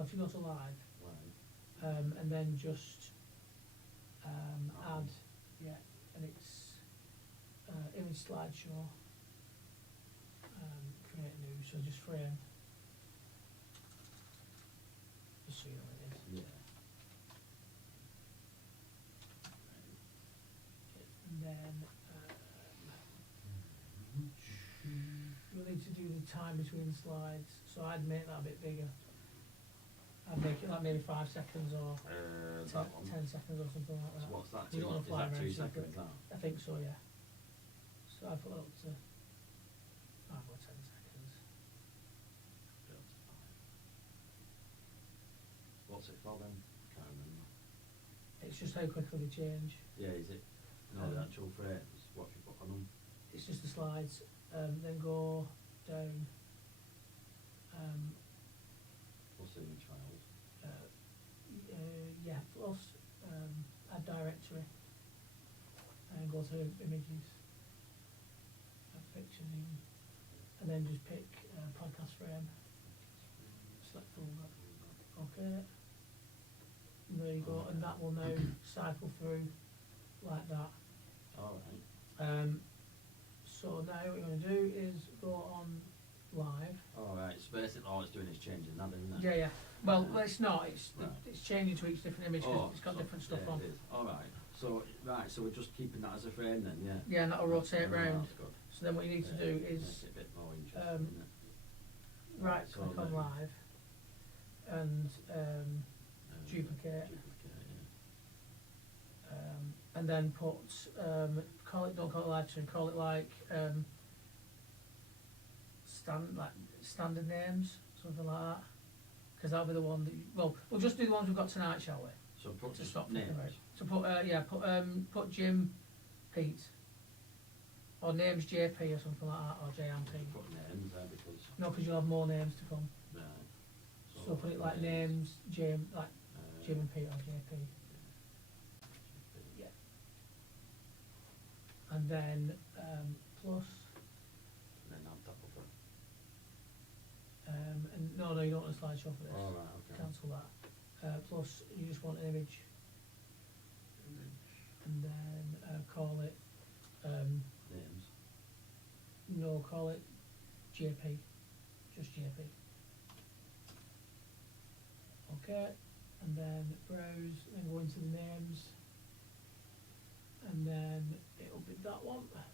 well, if you go to live, Live. and then just add, yeah, and it's image slideshow, create new, so just frame, just so you know what it is. Yeah. And then you'll need to do the time between slides, so I'd make that a bit bigger. I'd make it like maybe 5 seconds or That one. 10 seconds or something like So that. what's that? You don't wanna Is fly that around 2 super seconds quick. now? I think so, yeah. So I put that up to 5 or 10 seconds. Build to 5. What's it for then? Can't remember. It's just how quickly they change. Yeah, is it? No, the actual frames. What have you put on them? It's just the slides. Then go down. Plus image files. Yeah, plus add directory. And go to images. Add pictures even. And then just pick podcast frame. Select all that. Okay. And there you go, and that will now cycle through like that. Alright. So now what you're going to do is go on live. Alright, so basically all it's doing is changing that, isn't it? Yeah, yeah. Well, it's not. It's Right. it's changing to each different image because Oh, it's got so- different stuff yeah, on. It is. Alright. So, right, so we're just keeping that as a frame then, yeah? Yeah, and that'll rotate Oh, round. That's good. So then what you need to do is Makes it a bit more interesting, isn't it? right So click on then- live and duplicate. And then put don't call it live stream, call it like standard names, something like that. Because that'll be the one that we'll just do the ones we've got tonight, shall we? So put To just stop names. thinking about. So put Jim, Pete, or names JP or something like that, or JMP. Put names there because. No, because you'll have more names to come. Right. So put it like names, Jim, like Jim and Pete or JP. Yeah. And then plus, And then add that over. and no, you don't want a slideshow for this. Alright, okay. Cancel that. Plus, you just want an image, and then call it. Names. No, call it JP, just JP. Okay, and then browse, then go into the names, and then it'll be that one. Okay.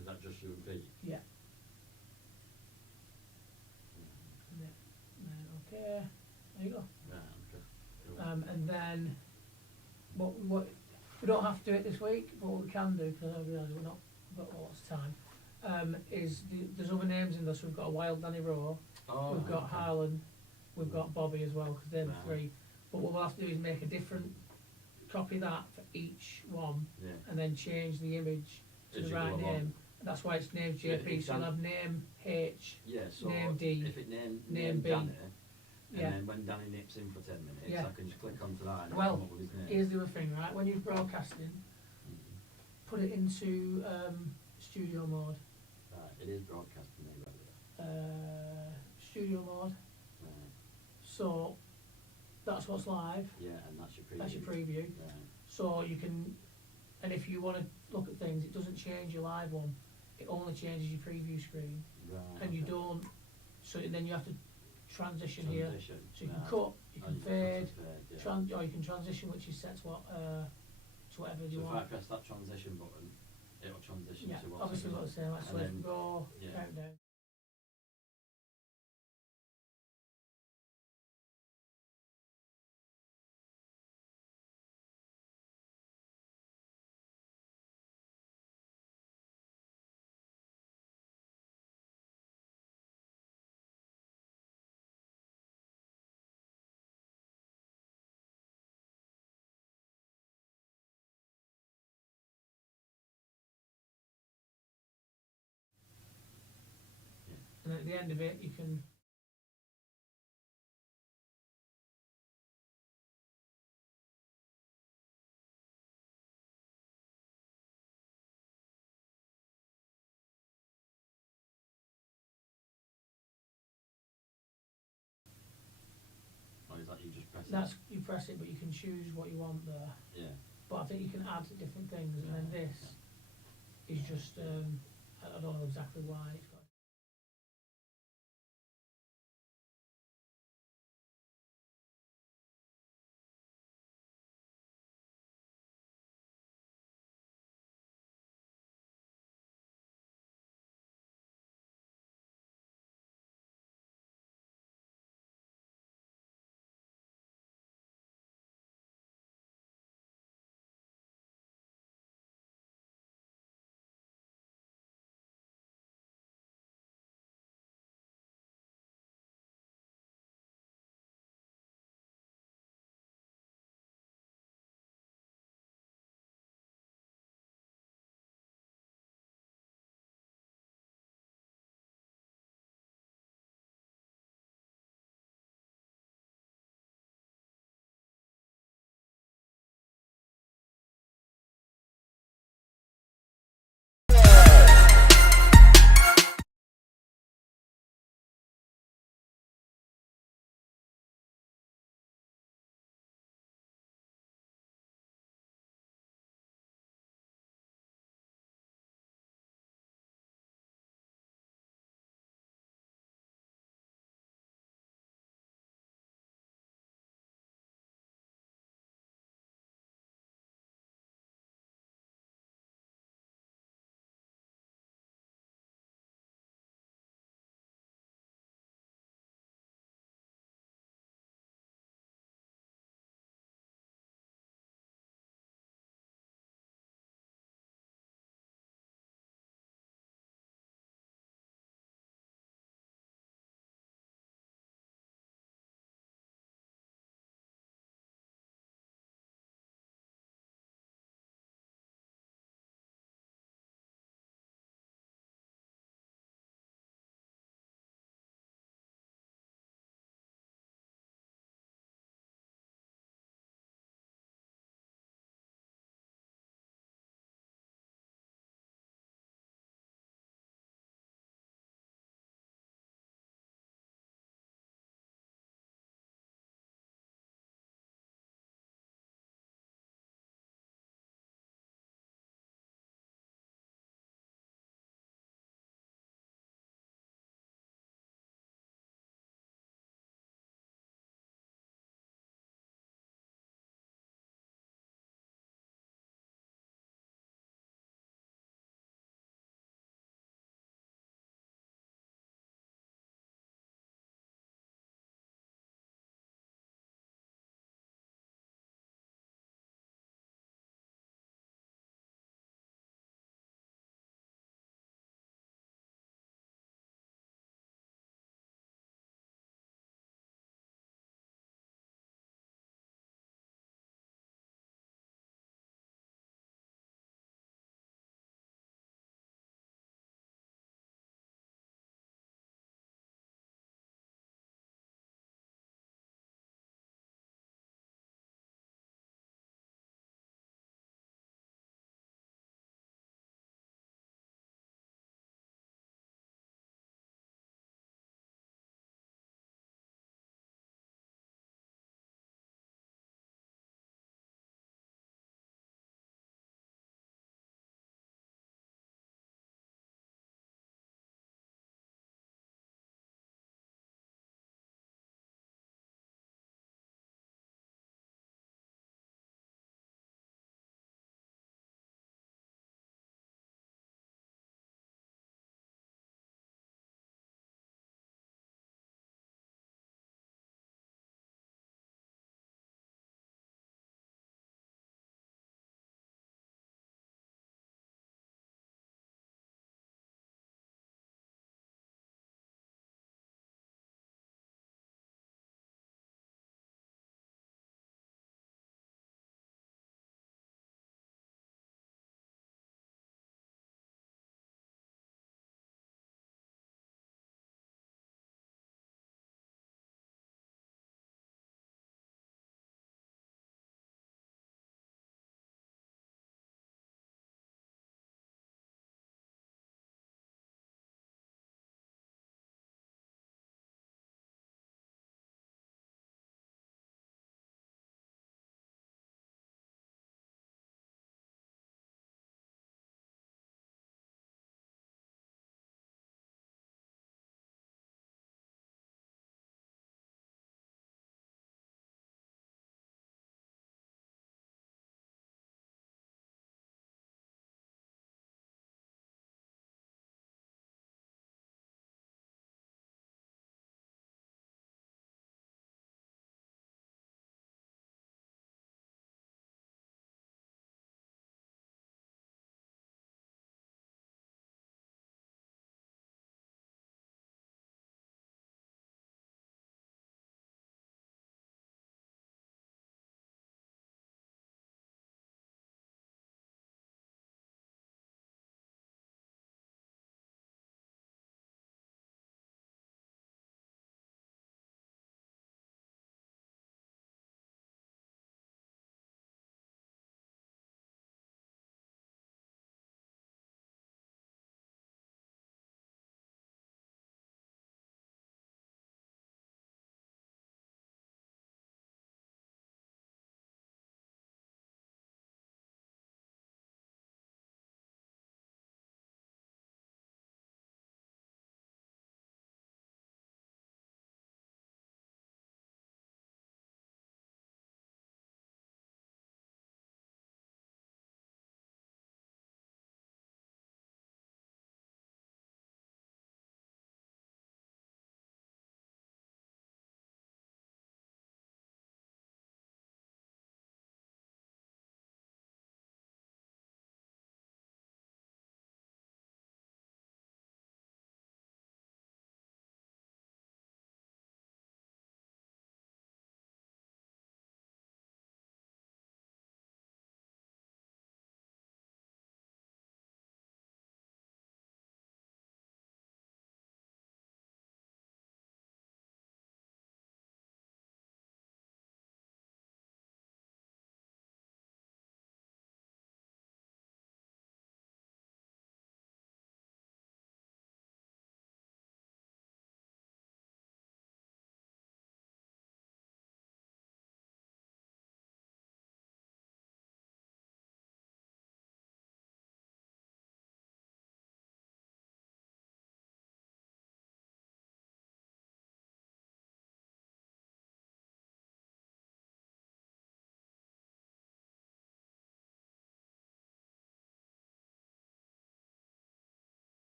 Is that just you and Pete? Yeah. And then okay, there you go. Right, okay. Cool. And then what we don't have to do it this week, but what we can do, because I realise we've got lots of time, is there's other names in this. We've got a Wild Danny Rowe, Oh, we've got okay. Harlan, we've got Bobby as well, because they're the Right. 3. But what we'll have to do is make a different copy that for each one, Yeah. and then change the image to As the you right go along. name. That's why it's named Yeah, JP. it's So you'll done. have name H, Yeah, so name D, if it name name B. Danny, and Yeah. then when Danny nips in for 10 minutes, Yeah. I can just click onto that and Well, come up with his name. here's the other thing, right? When you're broadcasting, put it into studio mode. Right, it is broadcasting me earlier. Studio mode. Right. So that's what's live. Yeah, and that's your preview. That's your preview. Right. So you can, and if you want to look at things, it doesn't change your live one. It only changes your preview screen, Right. and you okay. don't. So then you have to transition here. Transition. So you can right. cut, you can And fade, cut and yeah. or you can transition, which is set to what to whatever So you if I want. press that transition button, it'll transition Yeah, to what's obviously in what I'm saying. Like, so And if we then- go yeah. countdown. Yeah. And at the end of it, you can. that's, you press it, but you can choose what you want there. Yeah. But I think you can add different things, and then this is just, I don't know exactly why it's got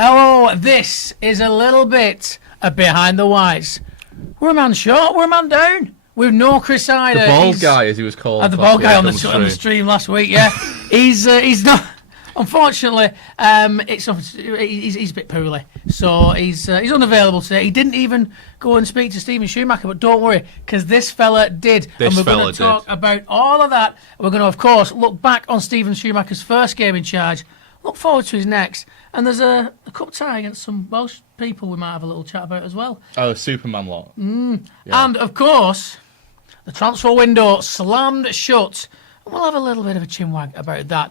Hello, this is a little bit of Behind the Whites. We're a man short, we're a man down. With no Chris Hyder. The bald guy, as he was called. The bald guy on the stream last week, yeah. he's not... Unfortunately, he's a bit poorly, so he's unavailable today. He didn't even go and speak to Stephen Schumacher, but don't worry, because this fella did. And we're going to talk about all of that. We're going to, of course, look back on Stephen Schumacher's first game in charge, look forward to his next, and there's a cup tie against some Welsh people we might have a little chat about as well. Oh, Superman lot. Yeah. And, of course, the transfer window slammed shut, and we'll have a little bit of a chinwag about that.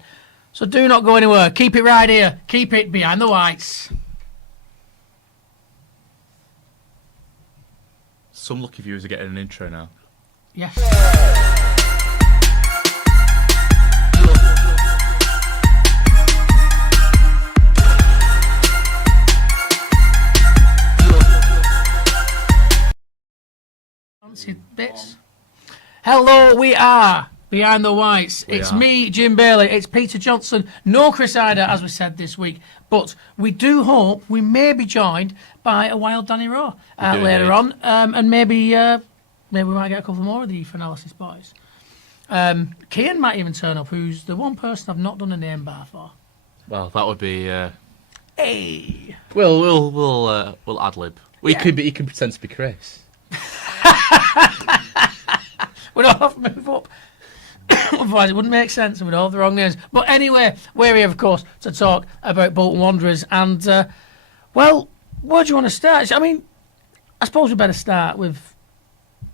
So do not go anywhere. Keep it right here. Keep it Behind the Whites. Some lucky viewers are getting an intro now. Yes. Fancy bits. Hello, we are Behind the Whites. It's me, Jim Bailey. It's Peter Johnson. No Chris Hyder, as we said this week. But we do hope we may be joined by a wild Danny Rowe later on. And maybe we might get a couple more of the Finalysis boys. Kian might even turn up, who's the one person I've not done a name bar for. Well, that would be... Hey! We'll ad-lib. He can pretend to be Chris. We don't have to move up. Otherwise, it wouldn't make sense and we'd all have the wrong names. But anyway, we're here, of course, to talk about Bolton Wanderers. And, well, where do you want to start? I mean, I suppose we better start with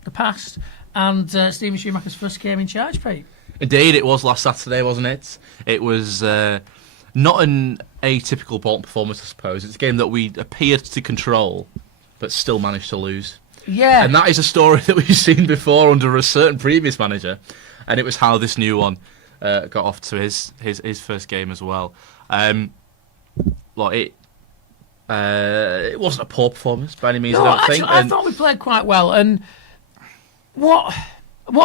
the past and Stephen Schumacher's first game in charge, Pete. Indeed, it was last Saturday, wasn't it? It was not an atypical Bolton performance, I suppose. It's a game that we appeared to control, but still managed to lose. Yeah. And that is a story that we've seen before under a certain previous manager. And it was how this new one got off to his first game as well. It wasn't a poor performance by any means, No, I don't think. I thought we played quite well. And what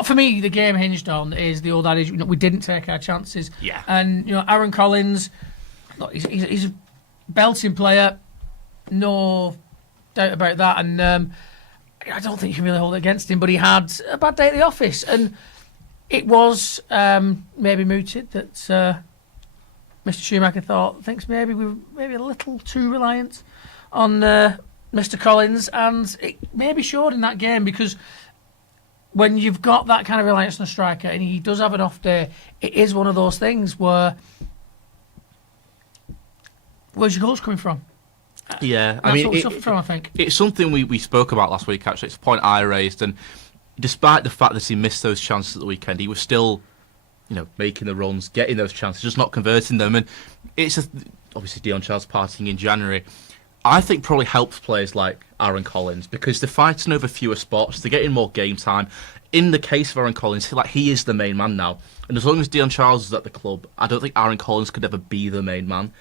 for me the game hinged on is the old adage, we didn't take our chances. Yeah. And, Aaron Collins, look, he's a belting player, no doubt about that. And I don't think you can really hold it against him, but he had a bad day at the office. And it was maybe mooted that Mr. Schumacher thinks maybe we were maybe a little too reliant on Mr. Collins, and it maybe showed in that game because when you've got that kind of reliance on a striker and he does have an off day, it is one of those things where where's your goals coming from? Yeah, That's what we suffered from, I think. It's something we spoke about last week, actually. It's a point I raised, and despite the fact that he missed those chances at the weekend, he was still, making the runs, getting those chances, just not converting them. And it's obviously Dion Charles partying in January. I think probably helps players like Aaron Collins because they're fighting over fewer spots, they're getting more game time. In the case of Aaron Collins, he is the main man now. And as long as Dion Charles is at the club, I don't think Aaron Collins could ever be the main man,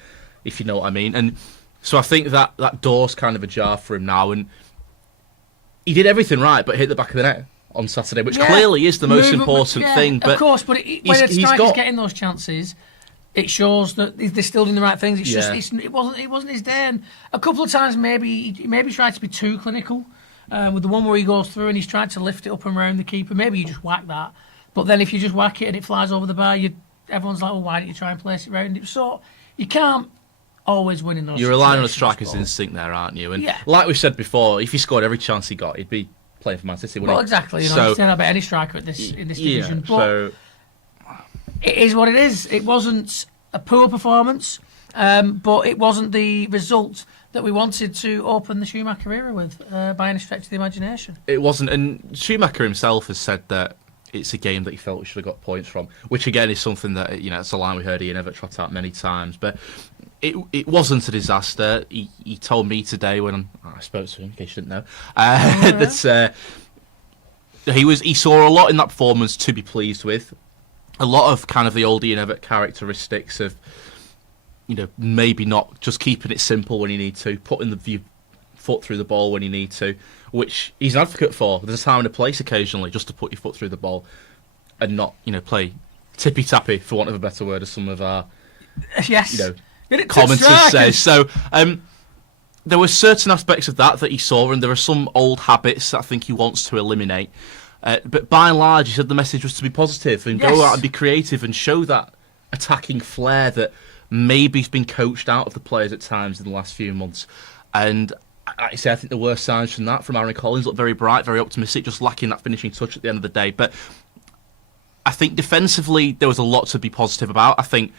if you know what I mean. And so I think that door's kind of ajar for him now. And he did everything right, but hit the back of the net on Saturday, which clearly is the most important thing. But of course, but when a striker's getting those chances, it shows that they're still doing the right things. It's just it wasn't his day. And a couple of times maybe he tried to be too clinical with the one where he goes through and he's tried to lift it up and around the keeper. Maybe you just whack that, but then if you just whack it and it flies over the bar, everyone's like, well, why don't you try and place it around it? So you can't always win in those. You're relying on a striker's instinct there, aren't you? And like we said before, if he scored every chance he got, he'd be playing for Man City, wouldn't he? Well, exactly. You say that about any striker in this division. But so it is what it is. It wasn't a poor performance, but it wasn't the result that we wanted to open the Schumacher era with by any stretch of the imagination. It wasn't, and Schumacher himself has said that it's a game that he felt we should have got points from, which again is something that it's a line we heard Ian Evatt trot out many times, but it wasn't a disaster. He told me today when I spoke to him, in case you didn't know, that he saw a lot in that performance to be pleased with. A lot of kind of the old Ian Evatt characteristics of, maybe not just keeping it simple when you need to, putting the foot through the ball when you need to, which he's an advocate for. There's a time and a place occasionally just to put your foot through the ball and not, play tippy-tappy, for want of a better word, as some of our, commenters say. So there were certain aspects of that he saw, and there are some old habits that I think he wants to eliminate. But by and large, he said the message was to be positive and go out and be creative and show that attacking flair that maybe has been coached out of the players at times in the last few months. And I think there were signs from that, from Aaron Collins. Looked very bright, very optimistic, just lacking that finishing touch at the end of the day. But I think defensively, there was a lot to be positive about. I think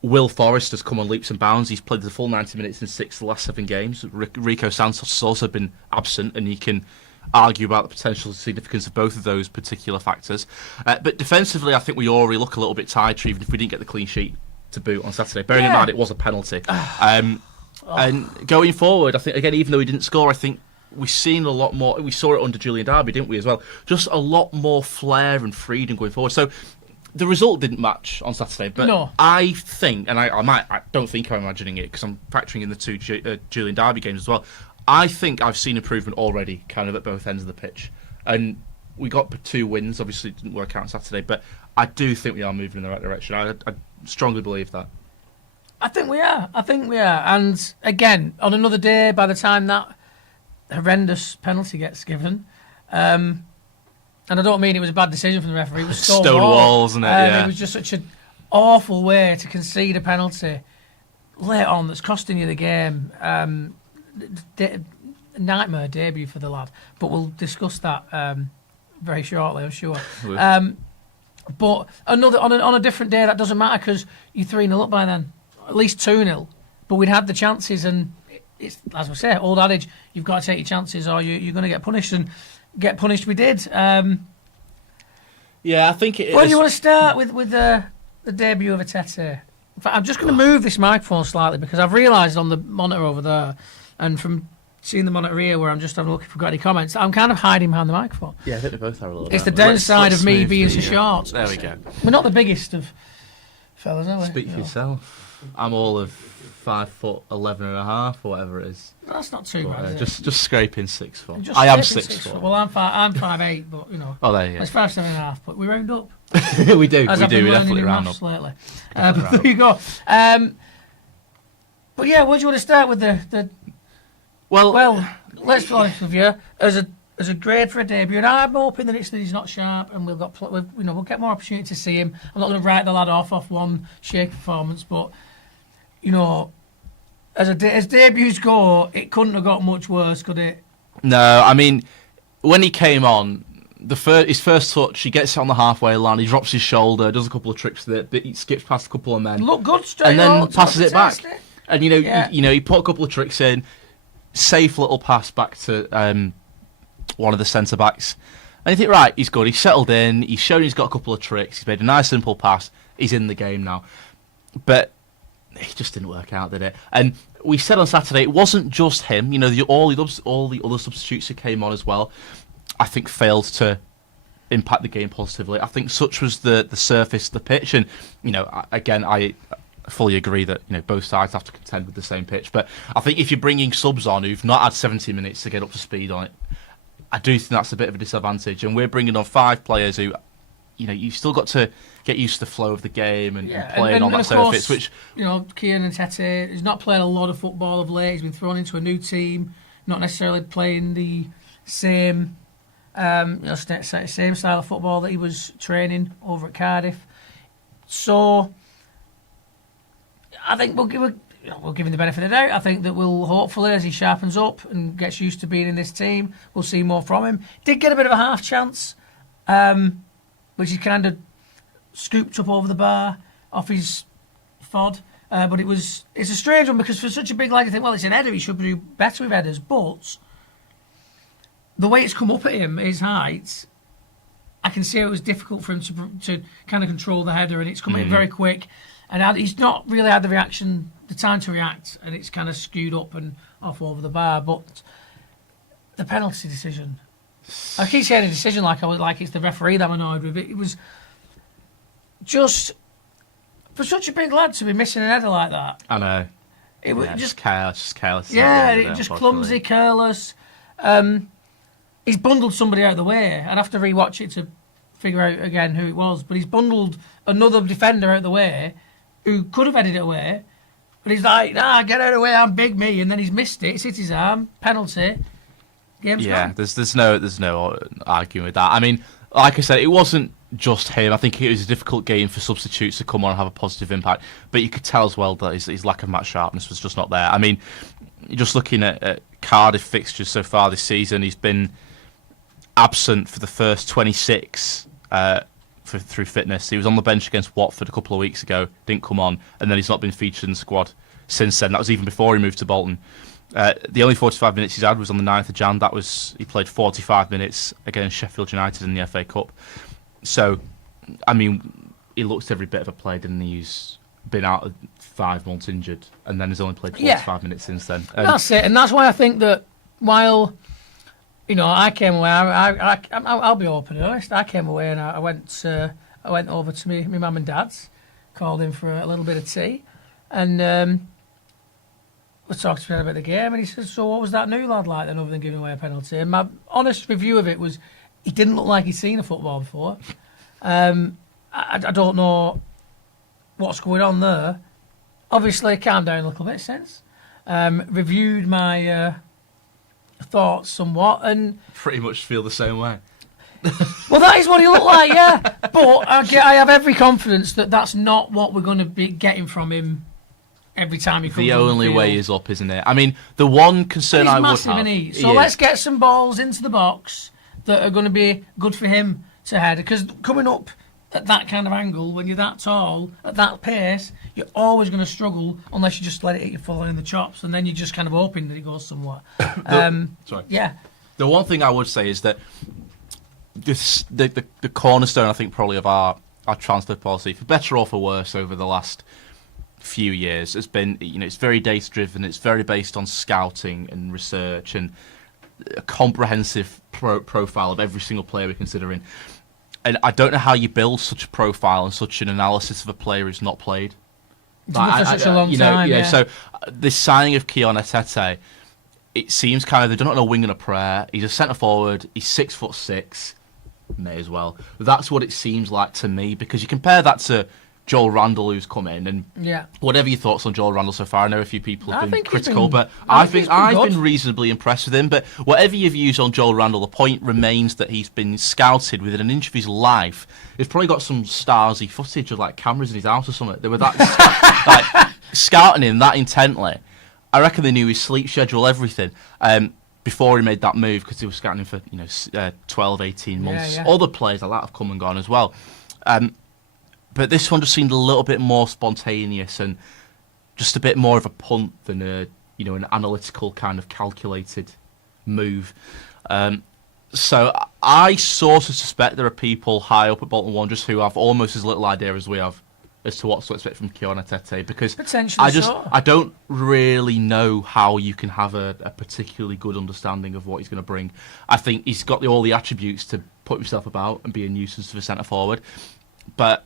Will Forrest has come on leaps and bounds. He's played the full 90 minutes in 6 of the last 7 games. Rico Santos has also been absent, and you can argue about the potential significance of both of those particular factors. But defensively, I think we already look a little bit tighter, even if we didn't get the clean sheet to boot on Saturday. Bearing in mind it was a penalty. And going forward, I think, again, even though he didn't score, I think we've seen a lot more. We saw it under Julian Darby, didn't we, as well? Just a lot more flair and freedom going forward. So the result didn't match on Saturday, but I think, and I don't think I'm imagining it because I'm factoring in the 2 Julian Darby games as well. I think I've seen improvement already, kind of at both ends of the pitch. And we got 2 wins. Obviously, it didn't work out on Saturday, but I do think we are moving in the right direction. I strongly believe that. I think we are. And again, on another day, by the time that horrendous penalty gets given, and I don't mean it was a bad decision from the referee, it was Stonewall, wasn't it? It was just such an awful way to concede a penalty late on that's costing you the game. Nightmare debut for the lad, but we'll discuss that very shortly, I'm sure. But on a different day, that doesn't matter because you're 3-0 up by then, at least 2-0. But we'd had the chances, and it's, as we say, old adage, you've got to take your chances or you're going to get punished, and get punished we did. Yeah, I think it. Well, do you want to start with the debut of Etete? In fact, I'm just going to move this microphone slightly because I've realised on the monitor over there, and from seeing the monitor here where I'm just having a look if we've got any comments, I'm kind of hiding behind the microphone. Yeah, I think we both are a little bit. It's the downside of me being so short. There we go. We're not the biggest of fellas, are we? Speak for yourself. I'm all of 5'11.5" or whatever it is. That's not too bad, is it? Just scraping 6 foot. Just I am scraping 6 foot. Well, I'm 5'8", but you know. Oh, there you go. It's 5'7.5", but we round up. we do. As We I've do. been We learning definitely in round maths up. lately. But there you go. But yeah, where do you want to start with the? Well, let's be honest with you. As a grade for a debut, and I'm hoping that he's not sharp, and we'll get more opportunity to see him. I'm not going to write the lad off one shaky performance, but you know, as debuts go, it couldn't have got much worse, could it? No, I mean, when he came on, his first touch, he gets it on the halfway line, he drops his shoulder, does a couple of tricks with it, but he skips past a couple of men. Look good straight and then on, passes it back. And he put a couple of tricks in, safe little pass back to one of the centre backs. And you think, right, he's good, he's settled in, he's shown he's got a couple of tricks, he's made a nice simple pass, he's in the game now. But it just didn't work out, did it? And we said on Saturday it wasn't just him. You know, all the other substitutes who came on as well, I think failed to impact the game positively. I think such was the surface of the pitch, and you know, again, I fully agree that both sides have to contend with the same pitch. But I think if you're bringing subs on who've not had 70 minutes to get up to speed on it, I do think that's a bit of a disadvantage. And we're bringing on 5 players who, you've still got to get used to the flow of the game and playing on that surface. Which Kieran Etete has not played a lot of football of late. He's been thrown into a new team, not necessarily playing the same same style of football that he was training over at Cardiff. So I think we'll give him the benefit of the doubt. I think that we'll hopefully, as he sharpens up and gets used to being in this team, we'll see more from him. Did get a bit of a half chance, which he kind of scooped up over the bar off his fod. But it's a strange one because for such a big lad, you think, well, it's an header, he should do better with headers. But the way it's come up at him, his height, I can see how it was difficult for him to kind of control the header, and it's come in very quick. And he's not really had the time to react, and it's kind of skewed up and off over the bar. But the penalty decision, I keep saying a decision like it's the referee that I'm annoyed with. It was just, for such a big lad to be missing an header like that. I know. It was just careless. Yeah, just clumsy, careless. He's bundled somebody out of the way. I'd have to rewatch it to figure out again who it was. But he's bundled another defender out of the way who could have headed it away. But he's like, nah, get out of the way, I'm big me. And then he's missed it. It's hit his arm. Penalty. Game's gone. There's no arguing with that. I mean, like I said, it wasn't just him. I think it was a difficult game for substitutes to come on and have a positive impact. But you could tell as well that his lack of match sharpness was just not there. I mean, just looking at Cardiff fixtures so far this season, he's been absent for the first 26 through fitness. He was on the bench against Watford a couple of weeks ago, didn't come on, and then he's not been featured in the squad since then. That was even before he moved to Bolton. The only 45 minutes he's had was on the 9th of Jan. He played 45 minutes against Sheffield United in the FA Cup. So, I mean, he looks every bit of a player, didn't he? He's been out of 5 months injured, and then he's only played 45 minutes since then. That's it, and that's why I think that while, I came away, I'll be open and honest, I came away and I went over to my mum and dad's, called in for a little bit of tea, and we talked to him about the game, and he said, so what was that new lad like then, other than giving away a penalty? And my honest review of it was, he didn't look like he'd seen a football before. I don't know what's going on there. Obviously, calmed down a little bit since. Reviewed my thoughts somewhat, and pretty much feel the same way. well, that is what he looked like, yeah. But I have every confidence that that's not what we're going to be getting from him every time he comes on the only field. way is up, isn't it? I mean, the one concern I would have... Isn't he? So let's get some balls into the box that are going to be good for him to head. Because coming up at that kind of angle, when you're that tall, at that pace, you're always going to struggle unless you just let it hit you full in the chops, and then you're just kind of hoping that it goes somewhere. Sorry. Yeah. The one thing I would say is that the cornerstone, I think, probably of our transfer policy, for better or for worse, over the last few years, has been, it's very data driven. It's very based on scouting and research and a comprehensive profile of every single player we're considering. And I don't know how you build such a profile and such an analysis of a player who's not played. For such a long time. Yeah. So this signing of Keon Etete, it seems kind of they've done it on a wing and a prayer. He's a centre forward. He's 6'6". May as well. That's what it seems like to me, because you compare that to Joel Randall, who's come in, and whatever your thoughts on Joel Randall so far, I know a few people have been critical, but I've been reasonably impressed with him. But whatever your views on Joel Randall, the point remains that he's been scouted within an inch of his life. He's probably got some Stasi footage of like cameras in his house or something. They were that like scouting him that intently. I reckon they knew his sleep schedule, everything. Before he made that move, because he was scouting him for 12, 18 months. Yeah. Other players like that have come and gone as well. But this one just seemed a little bit more spontaneous and just a bit more of a punt than an analytical kind of calculated move. So I sort of suspect there are people high up at Bolton Wanderers who have almost as little idea as we have as to what to expect from Keon Etete, because I don't really know how you can have a particularly good understanding of what he's going to bring. I think he's got all the attributes to put himself about and be a nuisance for centre forward, but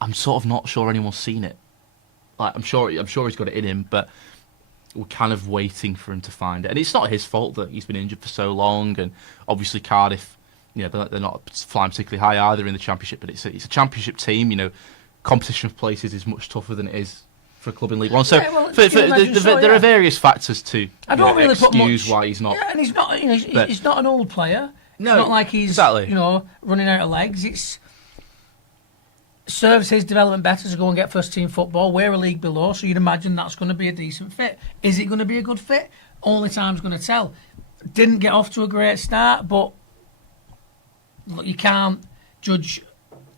I'm sort of not sure anyone's seen it. Like I'm sure he's got it in him, but we're kind of waiting for him to find it. And it's not his fault that he's been injured for so long, and obviously Cardiff, they're not flying particularly high either in the Championship, but it's a Championship team. Competition for places is much tougher than it is for a club in League One. So there are various factors to excuse why he's not. Yeah, and he's not. He's not an old player. No, it's not like he's running out of legs. It serves his development better to go and get first team football. We're a league below, so you'd imagine that's going to be a decent fit. Is it going to be a good fit? Only time's going to tell. Didn't get off to a great start, but look, you can't judge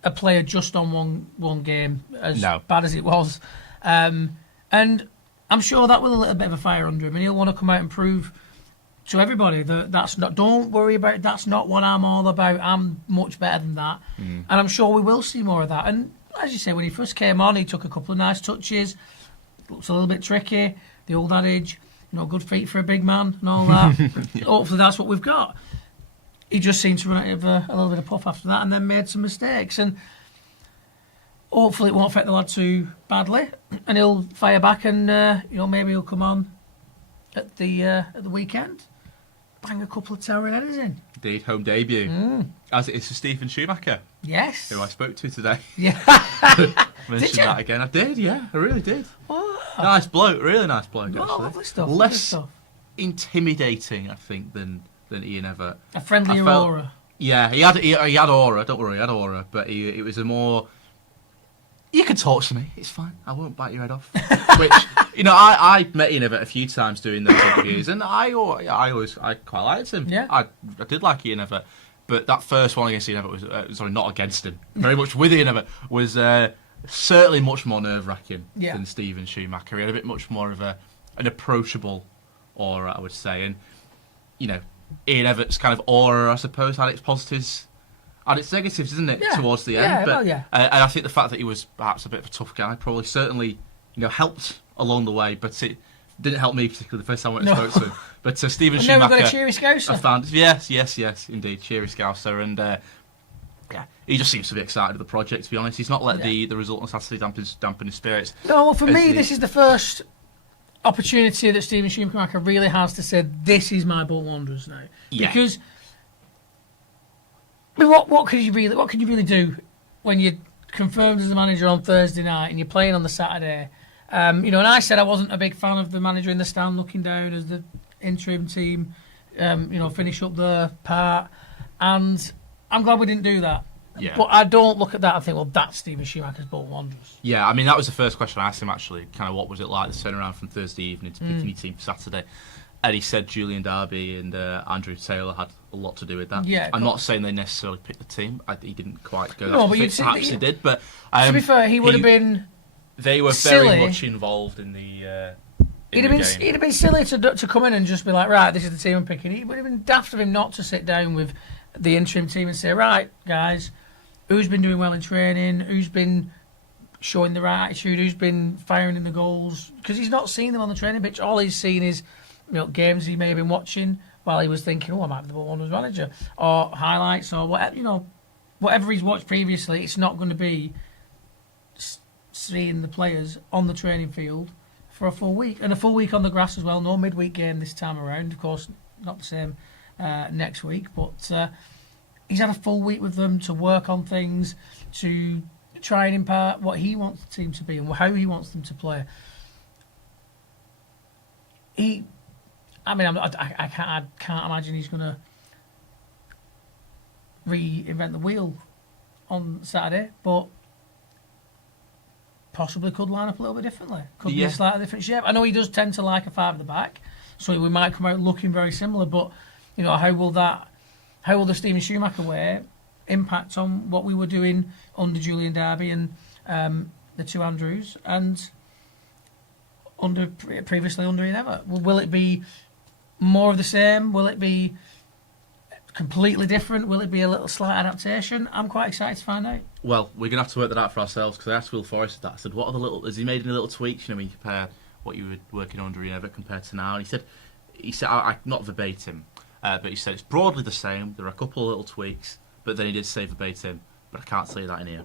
a player just on one game, as bad as it was. And I'm sure that will a little bit of a fire under him, and he'll want to come out and prove to everybody that that's not. Don't worry about it, that's not what I'm all about. I'm much better than that, and I'm sure we will see more of that. And as you say, when he first came on, he took a couple of nice touches. Looks a little bit tricky. The old adage, good feet for a big man and all that. Hopefully, that's what we've got. He just seemed to run out of a little bit of puff after that, and then made some mistakes. And hopefully, it won't affect the lad too badly, and he'll fire back, and maybe he'll come on at the weekend. Bang a couple of towering headers in. Indeed, home debut. As it is for Stephen Schumacher. Yes. Who I spoke to today. Yeah. mention you? that again. I did, yeah, I really did. What? Nice bloke, really nice bloke, Oh, actually. lovely stuff. Less lovely stuff. intimidating, I think, than Ian Evatt. A friendly I felt- aura. Yeah, he had aura. Don't worry, he had aura, but it was a more. You can talk to me. It's fine. I won't bite your head off. Which I met Ian Evatt a few times doing those interviews, and I quite liked him. Yeah. I did like Ian Evatt, but that first one against Ian Evatt was sorry, not against him. Very much with Ian Evatt was certainly much more nerve-wracking than Stephen Schumacher. He had a bit much more of an approachable aura, I would say, and Ian Evatt's kind of aura, I suppose, had its positives and its negatives, isn't it, Yeah. towards the Yeah, end? But, well, yeah. and I think the fact that he was perhaps a bit of a tough guy probably certainly helped along the way, but it didn't help me particularly the first time I went and spoke to him. But Stephen And never Schumacher, got a cheery scouser. I found yes, indeed, cheery scouser, and yeah, he just seems to be excited of the project. To be honest, he's not let the result on Saturday dampen his spirits. No, well, for As me, the- this is the first opportunity that Stephen Schumacher really has to say, this is my Bolton Wanderers now. Yeah. Because, I mean, what can you really do when you're confirmed as the manager on Thursday night and you're playing on the Saturday? And I said I wasn't a big fan of the manager in the stand looking down as the interim team, finish up their part. And I'm glad we didn't do that. Yeah. But I don't look at that and think, well, that's Stephen Schumacher's Bolton Wanderers. Yeah, I mean, that was the first question I asked him, actually. Kind of what was it like, the turnaround from Thursday evening to picking your team for Saturday? And he said Julian Darby and Andrew Taylor had a lot to do with that. Yeah, I'm not saying they necessarily picked the team. He didn't quite go No, that but you'd specific. say Perhaps that he did, but... To be fair, he would have been... They were silly. very much involved in the He'd game. have been silly to come in and just be like, right, this is the team I'm picking. It would have been daft of him not to sit down with the interim team and say, right, guys, who's been doing well in training? Who's been showing the right attitude? Who's been firing in the goals? Because he's not seen them on the training pitch. All he's seen is games he may have been watching while he was thinking, I might be the Bolton Wanderers manager, or highlights, or whatever. Whatever he's watched previously, it's not going to be seeing the players on the training field for a full week, and a full week on the grass as well. No midweek game this time around, of course, not the same next week, but he's had a full week with them to work on things, to try and impart what he wants the team to be and how he wants them to play. I can't imagine he's going to reinvent the wheel on Saturday, but possibly could line up a little bit differently. Could be a slightly different shape. I know he does tend to like a five at the back, so we might come out looking very similar, but how will the Stephen Schumacher way impact on what we were doing under Julian Darby and the two Andrews and previously under Ian Evatt? Will it be more of the same? Will it be completely different? Will it be a little slight adaptation? I'm quite excited to find out. Well, we're going to have to work that out for ourselves, because I asked Will Forrest that. I said, what are the little... Has he made any little tweaks, when you compare what you were working under Ian Evatt compared to now? And he said, I not verbatim, but he said it's broadly the same. There are a couple of little tweaks, but then he did say verbatim, but I can't say that in here.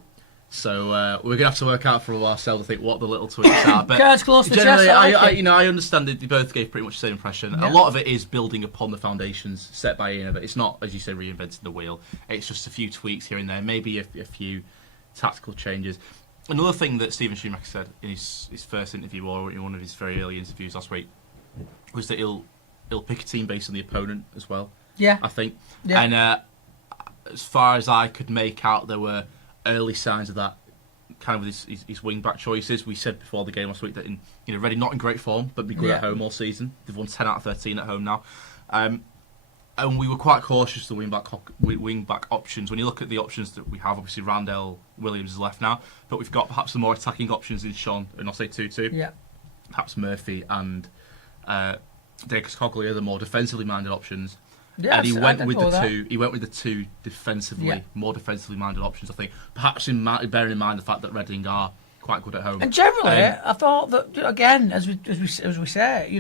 So we're going to have to work out for ourselves, I think, what the little tweaks are. But Cards close to generally, chest, I like it. I understand that they both gave pretty much the same impression. Yeah. A lot of it is building upon the foundations set by Ian, but it's not, as you say, reinventing the wheel. It's just a few tweaks here and there, maybe a few tactical changes. Another thing that Stephen Schumacher said in his first interview, or in one of his very early interviews last week, was that he'll pick a team based on the opponent as well. Yeah. I think. Yeah. And as far as I could make out, there were early signs of that, kind of with his wing back choices. We said before the game last week that Reading not in great form, but be good at home all season. They've won 10 out of 13 at home now, and we were quite cautious of the wing back options. When you look at the options that we have, obviously Randell Williams is left now, but we've got perhaps some more attacking options in Sean and I'll say Tutu. Yeah. Perhaps Murphy and Dacus Cogley are the more defensively minded options. Yeah, And he I'd went with go the that. two. He went with the two defensively, Yeah. more defensively minded options. I think, perhaps bearing in mind the fact that Reading are quite good at home. And generally, I thought that again, as we say,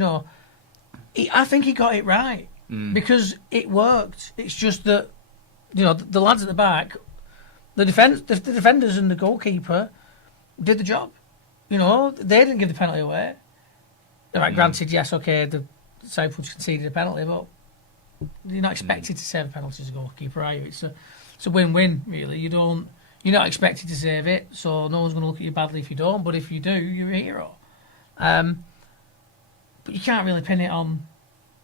I think he got it right because it worked. It's just that the lads at the back, the defenders and the goalkeeper did the job. They didn't give the penalty away. Right, granted, yes, okay, the Southwoods conceded a penalty, but you're not expected to save a penalty as a goalkeeper, are you? It's a win-win, really. You don't You're not expected to save it, so no one's going to look at you badly if you don't. But if you do, you're a hero. But you can't really pin it on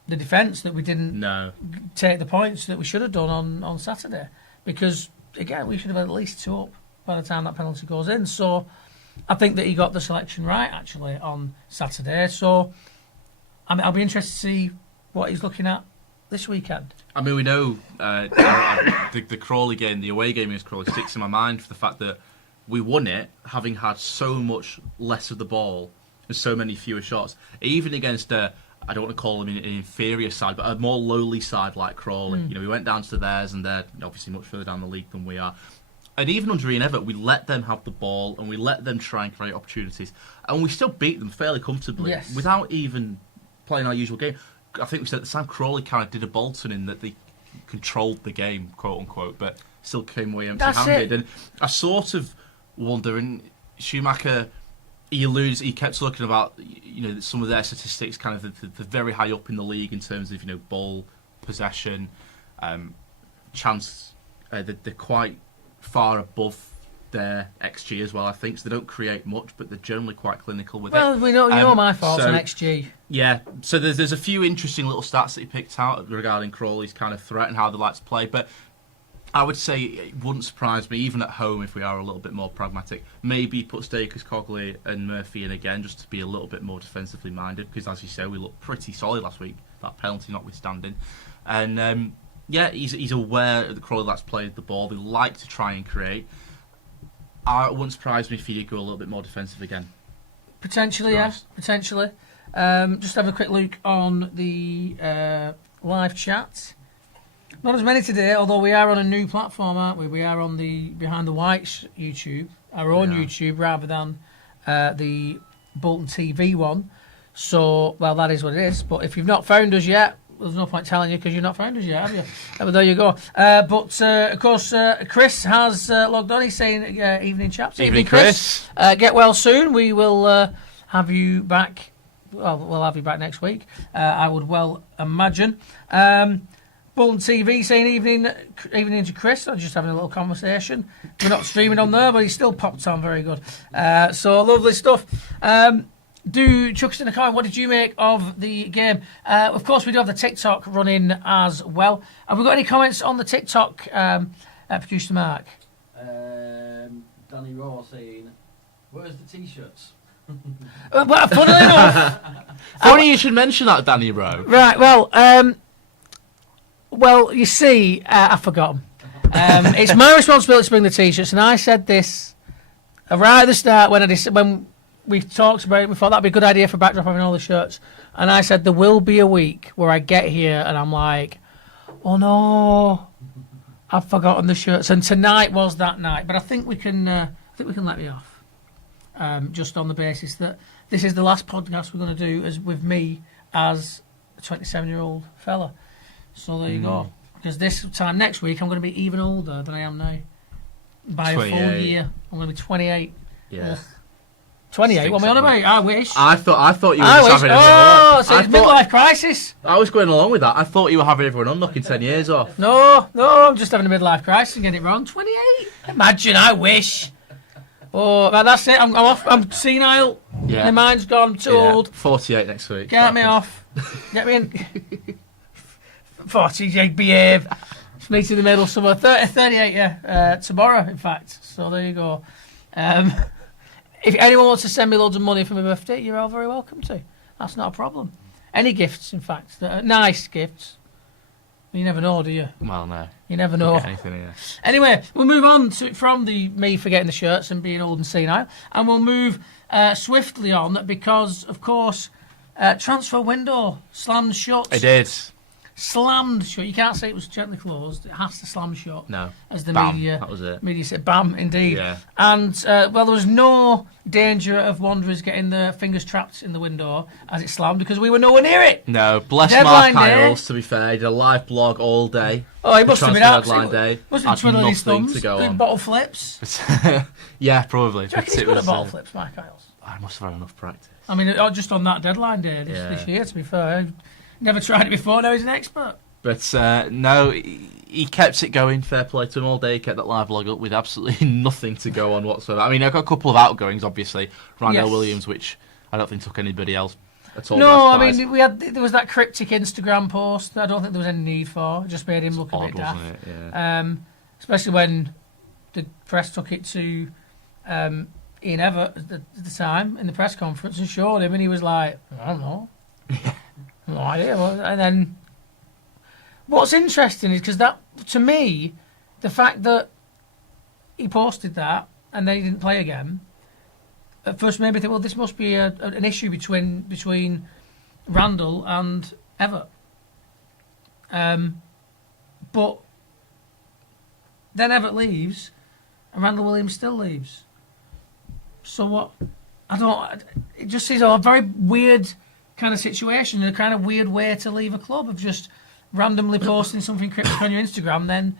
the defence that we didn't No. take the points that we should have done on Saturday, because again we should have had at least 2 up by the time that penalty goes in. So I think that he got the selection right actually on Saturday. So I'll be interested to see what he's looking at this weekend. I mean, we know the Crawley game, the away game against Crawley, sticks in my mind for the fact that we won it having had so much less of the ball and so many fewer shots. Even against I don't want to call them an inferior side, but a more lowly side like Crawley. You know, we went down to theirs, and they're obviously much further down the league than we are. And even under Ian Evatt, we let them have the ball and we let them try and create opportunities, and we still beat them fairly comfortably without even playing our usual game. I think we said at the time Crawley kind of did a Bolton in that they controlled the game, quote unquote, but still came away empty-handed. And I sort of wonder, and Schumacher, he kept talking about, you know, some of their statistics, kind of the very high up in the league in terms of, you know, ball possession, chance. They're quite far above their XG as well, I think. So they don't create much, but they're generally quite clinical with it. Well, you know my thoughts on XG. Yeah, so there's a few interesting little stats that he picked out regarding Crawley's kind of threat and how they like to play, but I would say it wouldn't surprise me, even at home, if we are a little bit more pragmatic. Maybe put Stakers, Cogley and Murphy in again, just to be a little bit more defensively minded, because as you say, we looked pretty solid last week, that penalty notwithstanding. And yeah, he's aware that Crawley likes to play the ball, they like to try and create. It wouldn't surprise me if he did go a little bit more defensive again. Potentially, yeah, potentially. Just have a quick look on the live chat. Not as many today, although we are on a new platform, aren't we? We are on the Behind the Whites YouTube, our own YouTube, rather than the Bolton TV one. So, well, that is what it is. But if you've not found us yet, there's no point telling you because you've not found us yet, have you? But there you go. But, of course, Chris has logged on. He's saying, evening, chaps. Evening, Chris. Get well soon. We will have you back. Well, we'll have you back next week, I would well imagine. Bolton TV saying evening to Chris. I'm just having a little conversation. We're not streaming on there, but he's still popped on very good. So lovely stuff. Do chuck us in a comment. What did you make of the game? Of course, we do have the TikTok running as well. Have we got any comments on the TikTok, Producer Mark? Danny Raw saying, "Where's the t-shirts?" Well, funnily enough, Funny you should mention that, Danny Rowe. right. Well, you see, I forgot 'em. It's my responsibility to bring the t-shirts, and I said this right at the start when we talked about it. We thought that'd be a good idea for Backdrop having all the shirts, and I said there will be a week where I get here and I'm like, oh no, I've forgotten the shirts. And tonight was that night, but I think we can let me off, just on the basis that this is the last podcast we're going to do as with me as a 27-year-old fella. So there you go. Because this time next week, I'm going to be even older than I am now. By a full year. I'm going to be 28. Yeah. 28? What am I on about? I wish. I thought you were just having everyone on. So it's midlife crisis. I was going along with that. I thought you were having everyone on, knocking 10 years off. No, I'm just having a midlife crisis and getting it wrong. 28? Imagine, I wish. Oh, but that's it. I'm off. I'm senile. Yeah. My mind's gone. I'm too old. 48 next week. Get me off. Get me in. 40, behave. Let's meet in the middle somewhere. 38, yeah. Tomorrow, in fact. So there you go. If anyone wants to send me loads of money for my birthday, you're all very welcome to. That's not a problem. Any gifts, in fact, that are nice gifts. You never know, do you? Well, no. You never know. Anything, yeah. Anyway, we'll move on from me forgetting the shirts and being old and senile, and we'll move swiftly on because, of course, transfer window slammed shut. It did. Slammed shut. You can't say it was gently closed. It has to slam shut. No. As the Bam. media. That was it. Media said, bam, indeed. Yeah. And, well, there was no danger of Wanderers getting their fingers trapped in the window as it slammed because we were nowhere near it. No, bless Deadline Mark day. Isles, to be fair. He did a live blog all day. Oh, he must have been out. Deadline day. Must have Had been twiddling his nothing thumbs, to go doing on. bottle flips. Yeah, probably. Do you reckon he's good at bottle flips, Mike Isles? I must have had enough practice. I mean, just on that deadline day this year, to be fair. Never tried it before, now he's an expert. But no, he kept it going. Fair play to him all day. He kept that live log up with absolutely nothing to go on whatsoever. I mean, I got a couple of outgoings, obviously. Randall Yes. Williams, which I don't think took anybody else at all. No, by I surprise. mean there was that cryptic Instagram post that I don't think there was any need for. It just made him look a Odd, bit daft. wasn't it? Yeah. Especially when the press took it to Ian Everett at the time in the press conference and showed him, and he was like, I don't know, no idea. And then what's interesting is because that, to me, the fact that he posted that and then he didn't play again, at first made me think, well, this must be an issue between Randall and Everett. But then Everett leaves, and Randall Williams still leaves. So what? I don't. It just seems a very weird kind of situation, and a kind of weird way to leave a club of just randomly posting something cryptic on your Instagram, then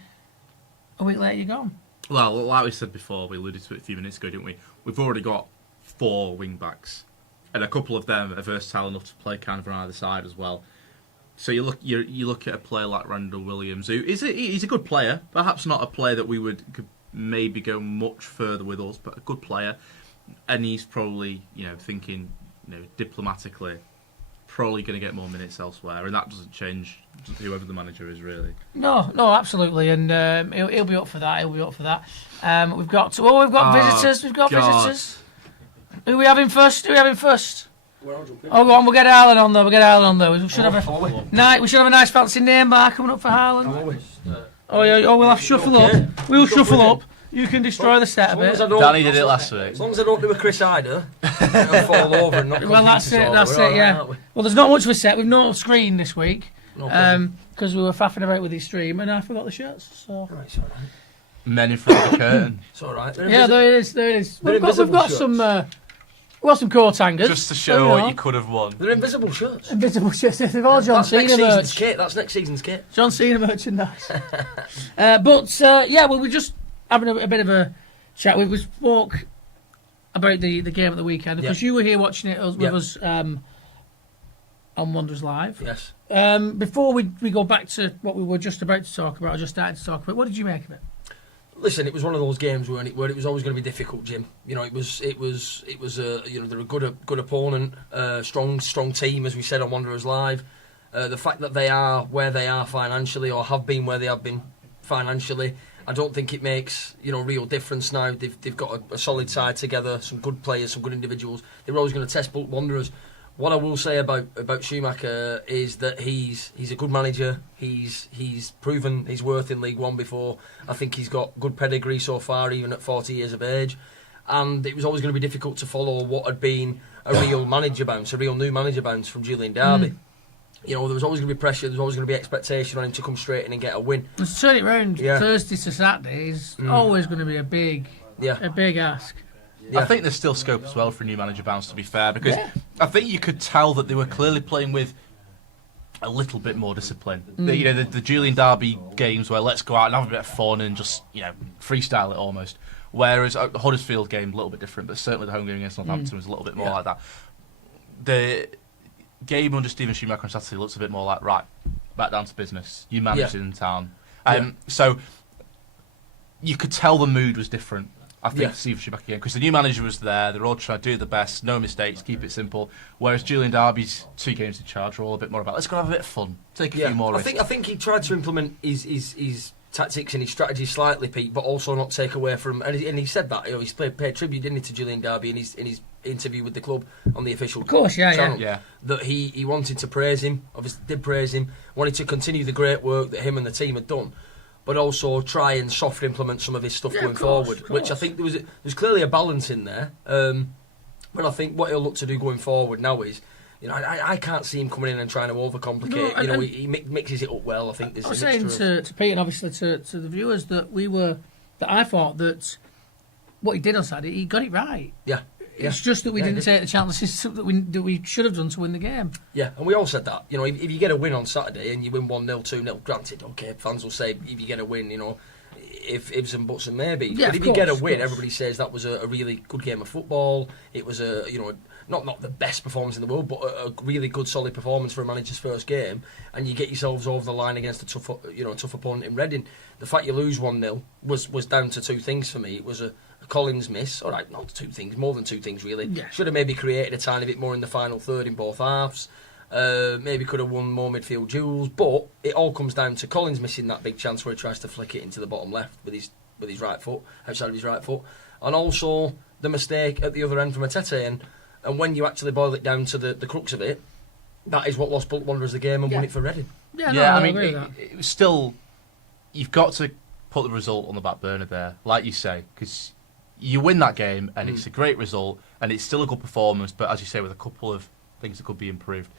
a week later you're gone. Well, like we said before, we alluded to it a few minutes ago, didn't we? We've already got 4 wing backs, and a couple of them are versatile enough to play kind of on either side as well. So you look at a player like Randall Williams, who he's a good player, perhaps not a player that we could maybe go much further with us, but a good player, and he's probably thinking diplomatically, probably going to get more minutes elsewhere, and that doesn't change whoever the manager is really. No, absolutely, and he'll be up for that. We've got visitors. We've got God. visitors. Who are we having first? Oh, go on, we'll get Haaland on there. We should have a nice fancy name bar coming up for Haaland. Oh yeah, we'll have shuffle up. We'll shuffle up. You can destroy the set a bit. Danny did it last week. As long as I don't do a Chris Hyder, I'll fall over and not. Well, that's it. Yeah. Well, there's not much of a set. We've no screen this week because we were faffing about with his stream, and I forgot the shirts. So. Right, it's all right. Men in front of the curtain. It's all right. Yeah, there it is. We've got invisible some. We've got some coat hangers. Just to show what you could have won. They're invisible shirts. Invisible shirts. They've all John Cena merch. That's next season's kit. John Cena merchandise. We were just having a bit of a chat. We spoke about the game at the weekend because you were here watching it with us on Wanderers Live. Yes. Before we go back to what we were just about to talk about, or just started to talk about, what did you make of it? Listen, it was one of those games where it was always going to be difficult, Jim. It was they're a good opponent, strong team, as we said on Wanderers Live. The fact that they are where they are financially, or have been where they have been financially, I don't think it makes real difference now. They've got a solid side together, some good players, some good individuals. They're always going to test Wanderers. What I will say about Schumacher is that he's a good manager. He's proven his worth in League One before. I think he's got good pedigree so far, even at 40 years of age. And it was always going to be difficult to follow what had been a real manager bounce, a real new manager bounce from Julian Derby. There was always going to be pressure. There was always going to be expectation on him to come straight in and get a win. To turn it round Thursday to Saturday is always going to be a big ask. Yeah. I think there's still scope as well for a new manager bounce, to be fair, because I think you could tell that they were clearly playing with a little bit more discipline. The Julian Derby games where let's go out and have a bit of fun and just freestyle it almost. Whereas the Huddersfield game a little bit different, but certainly the home game against Northampton was a little bit more like that. The game under Stephen Schumacher on Saturday looks a bit more like right, back down to business. You managed it in town, so you could tell the mood was different. I think Stephen Schumacher again, because the new manager was there. They're all trying to do the best, no mistakes, keep it simple. Whereas Julian Derby's 2 games in charge are all a bit more about let's go have a bit of fun, take a few more risks. I think he tried to implement his tactics and his strategy slightly, Pete, but also not take away from. And he said that he's paid tribute, didn't he, to Julian Derby in his interview with the club on the official channel. That he wanted to praise him, obviously did praise him, wanted to continue the great work that him and the team had done, but also try and soft implement some of his stuff going forward, which I think there's clearly a balance in there. But I think what he'll look to do going forward now is, I can't see him coming in and trying to overcomplicate. No, he mixes it up well. I think there's. I was saying to Pete and obviously to the viewers that I thought that what he did on Saturday, he got it right. Yeah. It's just that we didn't take the chances that we should have done to win the game. Yeah, and we all said that. If you get a win on Saturday and you win 1-0, 2-0, granted, okay, fans will say if you get a win, ifs and buts and maybes. Yeah, but of if you get a course, of win, course. everybody says that was a really good game of football. It was not the best performance in the world, but a really good, solid performance for a manager's first game. And you get yourselves over the line against a tough opponent in Reading. The fact you lose 1-0 was down to two things for me. It was a Collins miss. All right, not two things, more than two things really. Yeah. Should have maybe created a tiny bit more in the final third in both halves. Maybe could have won more midfield duels, but it all comes down to Collins missing that big chance where he tries to flick it into the bottom left with his right foot, outside of his right foot, and also the mistake at the other end from Atete. And when you actually boil it down to the crux of it, that is what lost Bolton Wanderers the game and won it for Reading. Yeah, no, I agree with that. it was still. You've got to put the result on the back burner there, like you say, because you win that game and it's a great result and it's still a good performance. But as you say, with a couple of things that could be improved,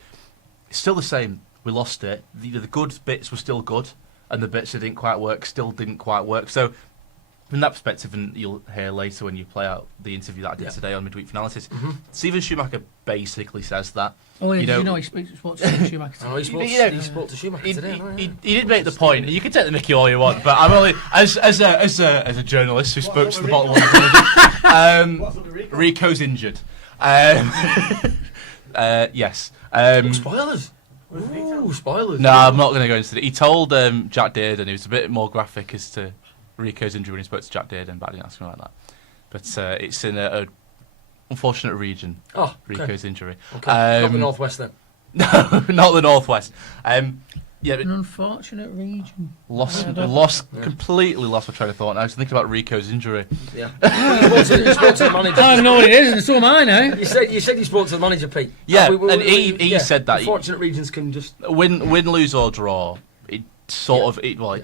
it's still the same. We lost it. The good bits were still good, and the bits that didn't quite work still didn't quite work. So, from that perspective, and you'll hear later when you play out the interview that I did today on Midweek Analysis, Steven Schumacher basically says that. Oh, yeah, you did know, you know he spoke to Schumacher? I know he spoke to Schumacher He, today. he did make the point. You can take the mickey all you want, but I'm only as a journalist who spoke to the bottom line. Rico's injured. Yes. Spoilers. Ooh, spoilers. No, I'm not going to go into it. He told Jack Dearden, he was a bit more graphic as to Rico's injury when he spoke to Jack Dearden, but I didn't ask him like that. But it's in a unfortunate region. Oh, okay. Rico's injury. Okay. Not the Northwest then. No, not the Northwest. Yeah, An unfortunate region. completely lost my train of thought. And I was thinking about Rico's injury. Yeah. You spoke to the manager. I don't know what it is, and so am I now. You said you spoke to the manager, Pete. Yeah, and he said that. Unfortunate regions can just Win, lose or draw. It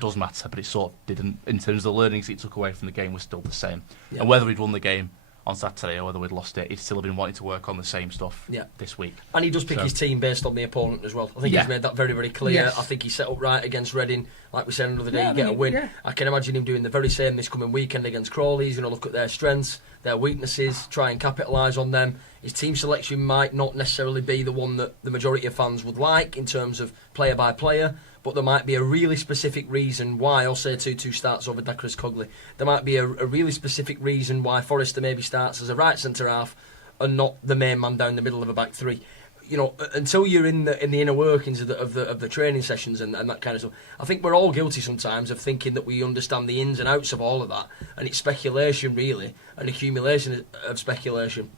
does matter, but it sort of didn't. In terms of the learnings it took away from the game was still the same. Yeah. And whether we'd won the game on Saturday or whether we'd lost it, he'd still been wanting to work on the same stuff this week. And he does pick his team based on the opponent as well. I think he's made that very, very clear. Yes. I think he set up right against Reading. Like we said another day, Yeah, you get a win. yeah. I can imagine him doing the very same this coming weekend against Crawley. He's going to look at their strengths, their weaknesses, try and capitalise on them. His team selection might not necessarily be the one that the majority of fans would like in terms of player by player, but there might be a really specific reason why Osei Tutu starts over Chris Cogley. There might be a really specific reason why Forrester maybe starts as a right centre half and not the main man down the middle of a back three. You know, until you're in the inner workings of the training sessions and that kind of stuff, I think we're all guilty sometimes of thinking that we understand the ins and outs of all of that, and it's speculation really, an accumulation of speculation.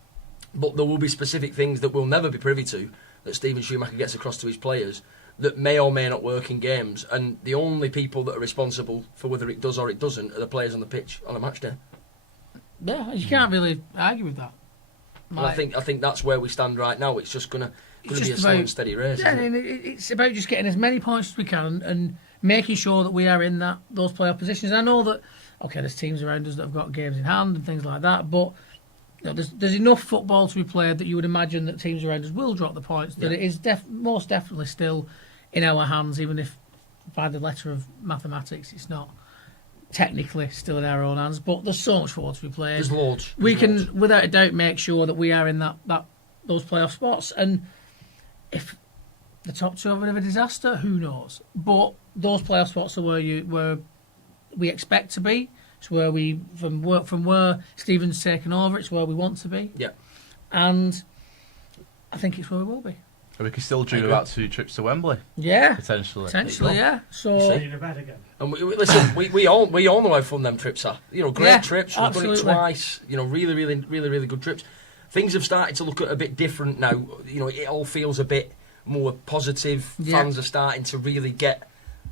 But there will be specific things that we'll never be privy to that Steven Schumacher gets across to his players that may or may not work in games, and the only people that are responsible for whether it does or it doesn't are the players on the pitch on a match day. Yeah, you can't really argue with that. And I think that's where we stand right now. It's just gonna be a slow and steady race. Yeah, isn't it? and it's about just getting as many points as we can and making sure that we are in those playoff positions. I know that there's teams around us that have got games in hand and things like that, but there's enough football to be played that you would imagine that teams around us will drop the points. That it is most definitely still in our hands, even if by the letter of mathematics it's not technically still in our own hands. But there's so much football to be played. There's loads. We can, without a doubt, make sure that we are in those playoff spots. And if the top two are a bit of a disaster, who knows? But those playoff spots are where we expect to be. It's where from where Stephen's taken over. It's where we want to be. Yeah. And I think it's where we will be. We could still dream about 2 trips to Wembley. Yeah. Potentially, yeah. So. In a bed again. And listen, we all know how fun them trips are. You know, great trips. We've done it absolutely. twice. You know, really, really, really, really good trips. Things have started to look a bit different now. You know, it all feels a bit more positive. Yeah. Fans are starting to really get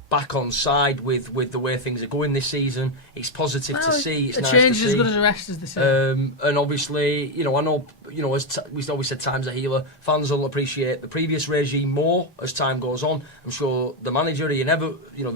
back on side with the way things are going this season. It's positive to see. It's a nice change to is as see. good as a rest, as they say. And obviously, you know, I know, you know, as we've always said, time's a healer. Fans will appreciate the previous regime more as time goes on. I'm sure the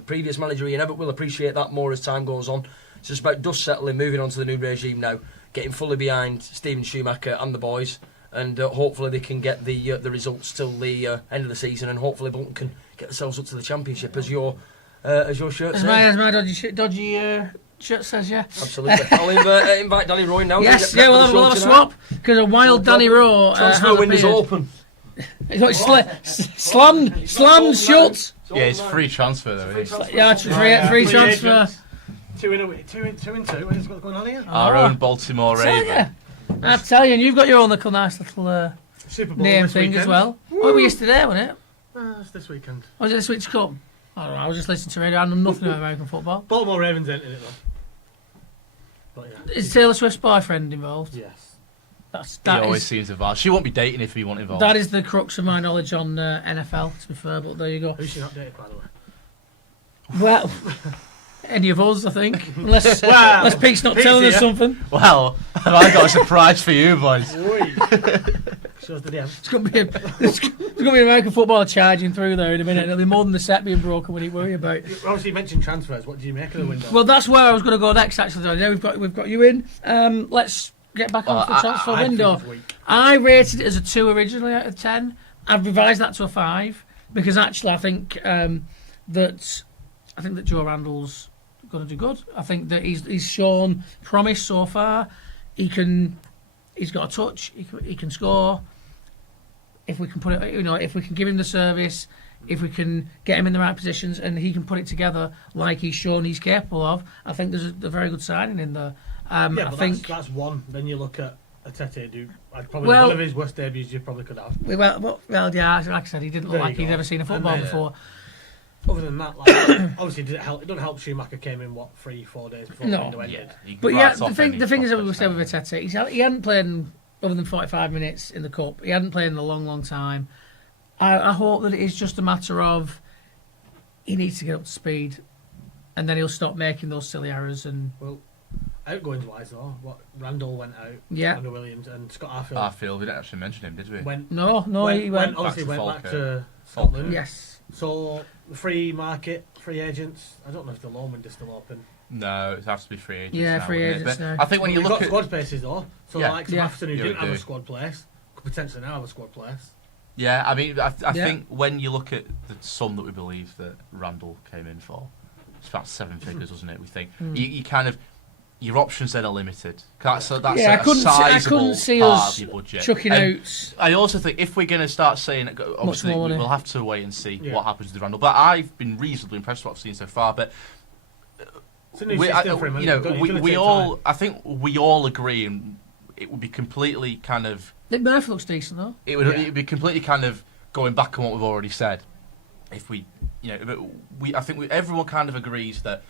previous manager, Ian Evatt, will appreciate that more as time goes on. It's just about dust settling, moving on to the new regime now, getting fully behind Steven Schumacher and the boys, and hopefully they can get the results till the end of the season, and hopefully Bolton can get themselves up to the Championship as your shirt says. As my dodgy shirt says, yeah. Absolutely. I'll invite Danny Rowe in now. Yes, yeah, we'll have a swap because a wild Danny Rowe Transfer window's open. Slammed shut. Yeah, it's free transfer though. Isn't it? Yeah, free transfer. 2 and 2. What is going on here? Our Oh. own Baltimore Tell Raven. you. I tell you, and you've got your own little nice little Super Bowl name this thing weekend. as well. Oh, it was yesterday, wasn't it? It's this weekend. Or was it the Switch Cup? I don't know, I was just listening to radio. I know nothing about American football. Baltimore Ravens entered it though. But yeah. Is Taylor Swift's boyfriend involved? Yes. He That always is, seems involved. She won't be dating if he wasn't involved. that is the crux of my knowledge on NFL, to be fair, but there you go. Who's she not dated, by the way? Well, any of us, I think. Unless, Well, unless Pete's not Pete's telling us here. something. Well, have I got a surprise for you, boys? Shows the DM. It's going to be there's going to be American football charging through there in a minute. It'll be more than the set being broken when you worry about. Obviously, you mentioned transfers. What do you make of the window? Well, that's where I was going to go next. Actually, yeah, we've got you in. Let's get back on to the transfer I window. think it's weak. I rated it as a 2 originally out of 10. I've revised that to a 5 because actually I think that Joe Randall's going to do good. I think that he's shown promise so far. He's got a touch. He can score. If we can put it, if we can give him the service, if we can get him in the right positions, and he can put it together like he's shown he's capable of, I think there's a very good signing in there. Yeah, I but think that's one. Then you look at Atete, who probably Well- one of his worst debuts you probably could have. well, yeah, like I said, he didn't look There like you he'd go. ever seen a And football then, before. Other than that, like, obviously, did it help? It doesn't help. Schumacher came in 3-4 days before No. the window ended. He can But yeah, write off the any thing is that we prospects said with now. Atete, he hadn't played in other than 45 minutes in the cup. He hadn't played in a long time. I hope that it is just a matter of he needs to get up to speed, and then he'll stop making those silly errors. And Outgoings wise, though, Randall went out, yeah, Andrew Williams, and Scott Arfield, we didn't actually mention him, did we? no, he went. Obviously, Back to went back Falkirk. to Scotland. Yes, So the free market, free agents. I don't know if the loan window's still open. No, it has to be free agents. Yeah, now, free wouldn't it? agents But now. I think when you We've look got at squad places though, so Yeah. like Yeah. Afton, who Yeah, didn't we have a do. squad place, could potentially now have a squad place. yeah, I mean, I Yeah. think when you look at the sum that we believe that Randall came in for, it's about 7 figures, wasn't it? We think you kind of your options then are limited. So that's yeah. a I couldn't sizable see part us of your budget. chucking And out. I also think if we're going to start saying, obviously more money. we'll have to wait and see Yeah. what happens with Randall. But I've been reasonably impressed with what I've seen so far. But It's a new we, system for him. you know, isn't it? It's we, gonna we take all, time. I think we all agree, and it would be completely kind of, Nick Murphy looks decent though. it would Yeah. it'd be completely kind of going back on what we've already said. If we, I think everyone kind of agrees that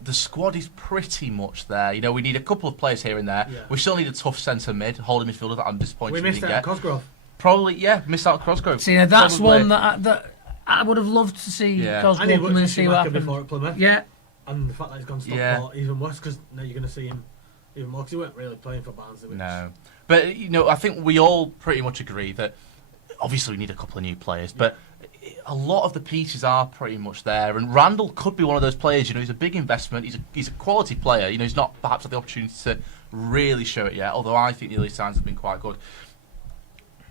the squad is pretty much there. You know, we need a couple of players here and there. Yeah. We still need a tough centre mid, holding midfielder that I'm disappointed We we missed didn't out get. on Cosgrove. Probably, yeah, missed out on Crossgrove. See, that's Probably. one that I would have loved to see. Yeah. Cosgrove And he come in worked and with see what Schumacher happened. before at Plymouth. Yeah, And the fact that he's gone to Yeah. Stockport, even worse, because now you're going to see him even more, because he weren't really playing for Barnsley. Which, No, but I think we all pretty much agree that obviously we need a couple of new players, but a lot of the pieces are pretty much there. And Randall could be one of those players. He's a big investment. He's a quality player. He's not perhaps had the opportunity to really show it yet. Although I think the early signs have been quite good.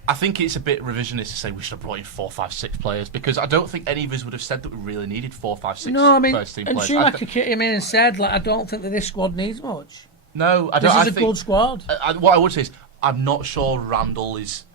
I think it's a bit revisionist to say we should have brought in 4, 5, 6 players, because I don't think any of us would have said that we really needed 4, 5, 6 no, I mean, first team and players. Schumacher came in and said, like, I don't think that this squad needs much. No, I This don't. is I a think, good squad. what I would say is I'm not sure Randall is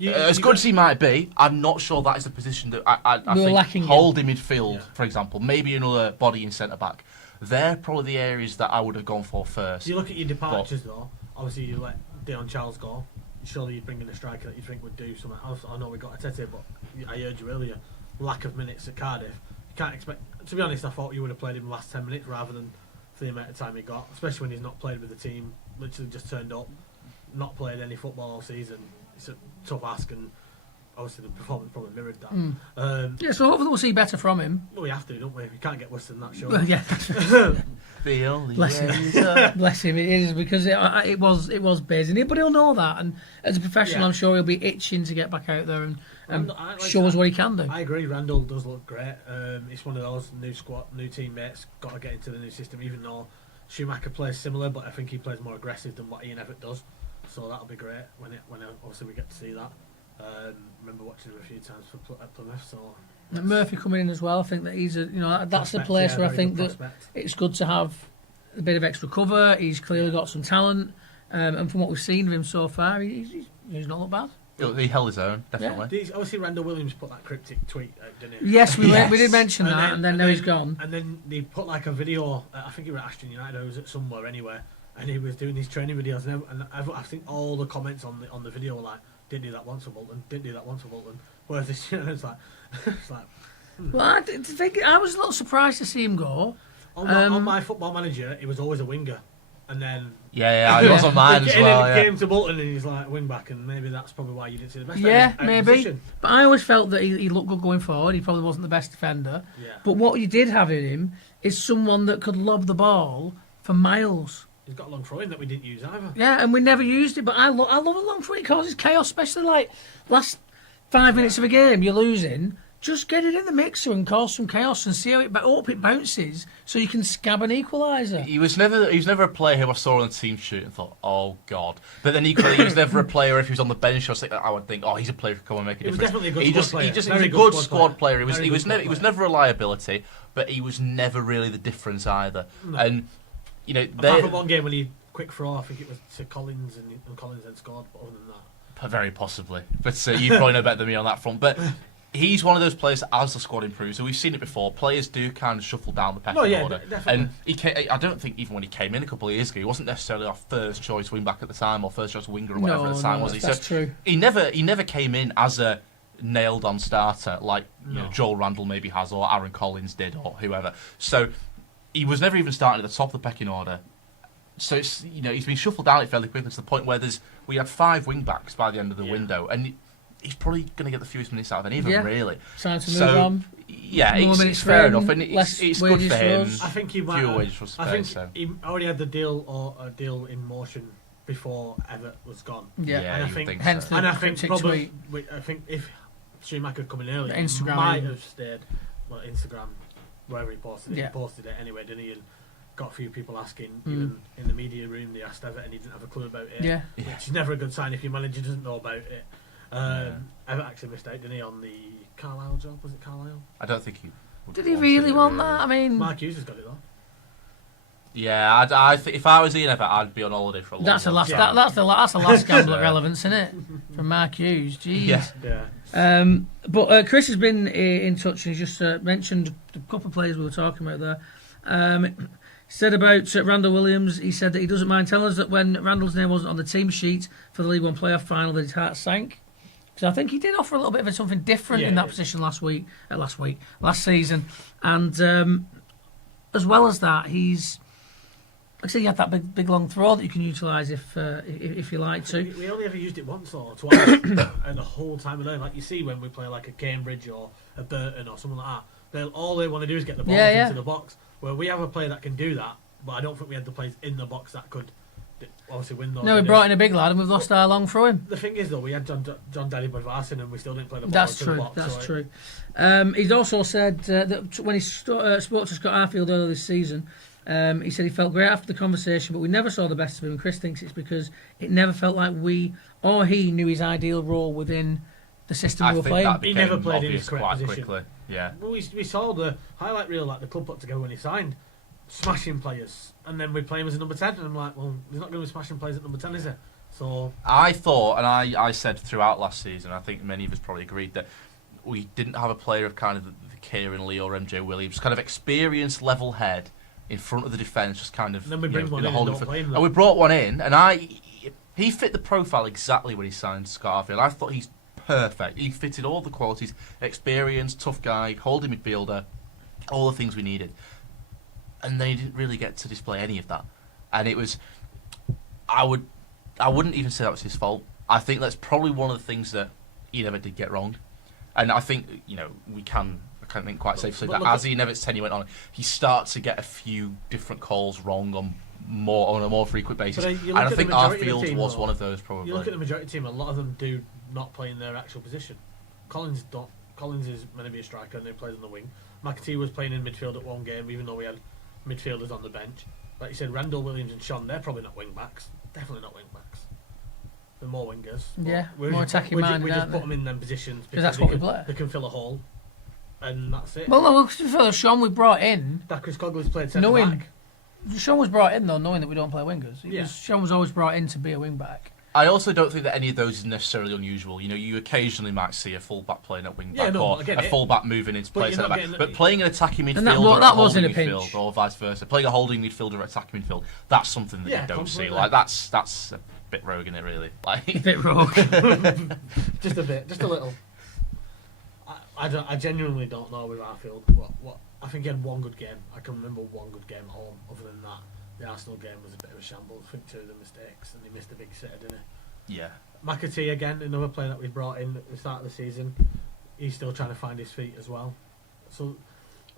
as good as he might be. I'm not sure that is the position that I We're think lacking in. holding midfield, Yeah. for example, maybe another body in centre back. They're probably the areas that I would have gone for first. You look at your departures though. Obviously, you let Dion Charles go. Surely you'd bring in a striker that you think would do something else. I know we got Atete, but I heard you earlier. Lack of minutes at Cardiff. You can't expect. To be honest, I thought you would have played him the last 10 minutes rather than for the amount of time he got. Especially when he's not played with the team. Literally just turned up, not played any football all season. It's a tough ask, and obviously the performance probably mirrored that. Yeah, so hopefully we'll see better from him. Well, we have to, don't we? We can't get worse than that, sure. Well, yeah, The only bless way him. is up. Bless him. It is because it was basing, but he'll know that. And as a professional, Yeah. I'm sure he'll be itching to get back out there and Randall- I like show us that. what he can do. I agree. Randall does look great. It's one of those new squad, new teammates. Got to get into the new system. Even though Schumacher plays similar, but I think he plays more aggressive than what Ian Everett does. So that'll be great when obviously we get to see that. Remember watching him a few times at Plymouth. So And Murphy coming in as well. I think that he's that's the prospect, place yeah, where I very think good that prospect. it's good to have a bit of extra cover. He's clearly got some talent, and from what we've seen of him so far, he's not looked bad. He held his own, definitely. Obviously, Randall Williams put that cryptic tweet out, didn't he? Yes, we Yes. did mention that, and then now he's gone. And then they put like a video. I think he was at Ashton United. Or was at somewhere anywhere, and he was doing these training videos. And I think all the comments on the video were like, "Didn't do that once for Bolton. Didn't do that once for Bolton." Whereas this, it's like, it's like Well, I was a little surprised to see him go. on my Football Manager, he was always a winger, and then Yeah, he was on mine as well. Yeah. came to Bolton and he's like wing back, and maybe that's probably why you didn't see the best. Yeah, out of maybe. position. But I always felt that he looked good going forward. He probably wasn't the best defender. Yeah, But what you did have in him is someone that could lob the ball for miles. he's got a long throw in that we didn't use either. Yeah, and we never used it. But I love a long throw. It causes chaos, especially like last 5 minutes of a game you're losing. Just get it in the mixer and cause some chaos and see how it bounces, so you can scab an equaliser. He was never a player who I saw on the team sheet and thought, oh god. But then equally, he was never a player. If he was on the bench, I would think, oh, he's a player who can come and make a He was difference. definitely a good squad player. He was Very a good good squad squad player. player. He was Very good never squad never a liability, but he was never really the difference either. No. And you know, Apart from one game when he quick throw, I think it was to Collins and Collins then scored. But other than that, very possibly. But you probably know better than me on that front. But he's one of those players that, as the squad improves, and we've seen it before, players do kind of shuffle down the pecking order. Definitely. And I don't think even when he came in a couple of years ago, he wasn't necessarily our first choice wing back at the time or first choice winger or whatever at the time, was he? That's true. He never came in as a nailed on starter like you know, Joel Randall maybe has, or Aaron Collins did, or whoever. So he was never even starting at the top of the pecking order. So it's, you know, he's been shuffled down it fairly quickly to the point where we had 5 wing backs by the end of the window, and he's probably going to get the fewest minutes out of any of them, really. Time to move on. Yeah, More it's minutes fair for him, enough, and less it's good wages for for him. us. I think he might. Fewer wages for I think Spurs, so. he already had the deal in motion before Everett was gone. Yeah, and I you would think, think hence so. the and I think cryptic probably, tweet. I think if Schumacher had come in earlier, The Instagram he might in. have stayed. Well, Instagram, wherever he posted it, Yeah. he posted it anyway, didn't he? And got a few people asking, even in the media room, they asked Everett and he didn't have a clue about it. Yeah. Which is never a good sign if your manager doesn't know about it. Everett actually missed out, didn't he, on the Carlisle job? Was it Carlisle? I don't think he would Did he want really it, want that? I mean, Mark Hughes has got it though. Yeah, I think if I was Ian Everett, I'd be on holiday for a long that's the time. last. Yeah. That's the last gambler relevance, isn't it? From Mark Hughes. Jeez. Yeah. Yeah. But Chris has been in touch and he just mentioned a couple of players we were talking about there. He said about Randall Williams, he said that he doesn't mind telling us that when Randall's name wasn't on the team sheet for the League One playoff final, that his heart sank. Because I think he did offer a little bit of something different in that position last season. And as well as that, he's, like I said, he had that big long throw that you can utilise if you like to. We only ever used it once or twice, and the whole time of day, like you see when we play like a Cambridge or a Burton or something like that, all they want to do is get the ball into the box. Where we have a player that can do that, but I don't think we had the players in the box that could obviously win those. No, we brought in a big lad and we've lost our long throw him. The thing is, though, we had John Daddy Budvarson and we still didn't play the ball That's into true. the box. That's true. He's also said that when he spoke to Scott Arfield earlier this season, he said he felt great after the conversation, but we never saw the best of him. And Chris thinks it's because it never felt like we or he knew his ideal role within the system we were playing. He never played in his correct quite position. quickly. Yeah. Well, we saw the highlight reel that the club put together when he signed, smashing players, and then we play him as a number 10, and I'm like, well, he's not going to be smashing players at number 10, is he? So I thought, and I said throughout last season, I think many of us probably agreed that we didn't have a player of kind of the Kieran Lee or MJ Williams, kind of experienced level head in front of the defence, just kind of. And then we bring one in and don't play him, and we brought one in, and he fit the profile exactly when he signed Scott Arfield. I thought he's perfect. He fitted all the qualities: experienced, tough guy, holding midfielder, all the things we needed. And then he didn't really get to display any of that, and it was. I wouldn't even say that was his fault. I think that's probably one of the things that he never did get wrong, and I think I can't think quite safely that as Ian Everett's tenure went on, he started to get a few different calls wrong on a more frequent basis, and I think Arfield was one of those probably. You look at the majority team; a lot of them do not play in their actual position. Collins don't. Collins is meant to be a striker and they plays on the wing. McAtee was playing in midfield at one game, even though we had midfielders on the bench. Like you said, Randall Williams and Sean, they're probably not wing backs. Definitely not wing backs. They're more wingers. Yeah, more attacking minded. We just put them in them positions because that's what we play. They can fill a hole, and that's it. Well, no, for Sean we brought in. Chris Cogley's played centre back. Sean was brought in though, knowing that we don't play wingers. Yeah. Sean was always brought in to be a wing back. I also don't think that any of those is necessarily unusual. You know, you occasionally might see a full-back playing at wing-back or I get a it. full-back moving into But play you're not centre-back. getting- But playing an attacking And midfielder that or was in holding a pinch. midfield or vice versa, playing a holding midfielder or attacking midfield, that's something that Yeah, you don't see. completely. Like that's a bit rogue, isn't it, really? A Like, bit rogue. Just a bit, just a little. I genuinely don't know with Arfield. What I think he had one good game. I can remember one good game at home. Other than that, the Arsenal game was a bit of a shambles. I think 2 of the mistakes, and he missed a big sitter, didn't he? yeah. McAtee again, another player that we brought in at the start of the season. He's still trying to find his feet as well. So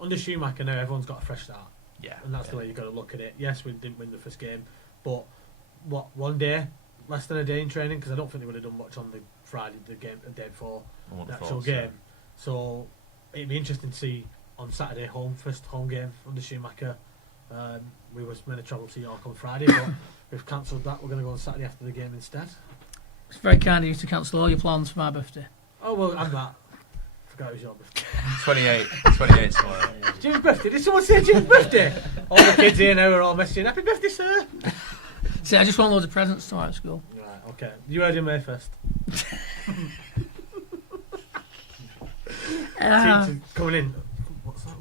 under Schumacher now, everyone's got a fresh start, Yeah. and that's the way you've got to look at it. Yes, we didn't win the first game, but one day, less than a day in training, because I don't think they would have done much on the Friday, the day before I wouldn't the have actual thought so. game. So it'd be interesting to see on Saturday, first home game under Schumacher. We was meant to travel to York on Friday, but we've cancelled that. We're going to go on Saturday after the game instead. It's very kind of you to cancel all your plans for my birthday. Oh well, I'm that. Forgot it was your birthday. 28 tomorrow. Jim's birthday. Did someone say Jim's birthday? All the kids here now are all messaging. Happy birthday, sir. See, I just want loads of presents tomorrow at school. Right. Okay. You heard him there first. Teachers coming in. What's that?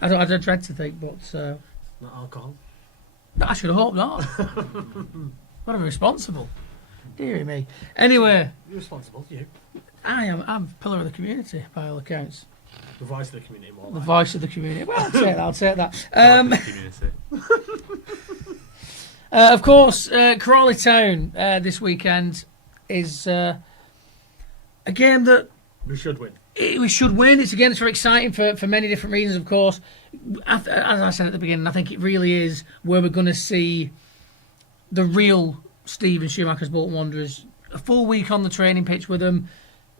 I don't dread to think, but Not alcohol. I should hope not. What a responsible. Dear me. Anyway, You're responsible. You. I'm a pillar of the community by all accounts. The voice of the community more. The like. voice of the community. Well, I'll take that. Community. Of course, Crawley Town this weekend is a game that We should win. we should win. It's very exciting for many different reasons, of course. As I said at the beginning, I think it really is where we're going to see the real Stephen Schumacher's Bolton Wanderers. A full week on the training pitch with them.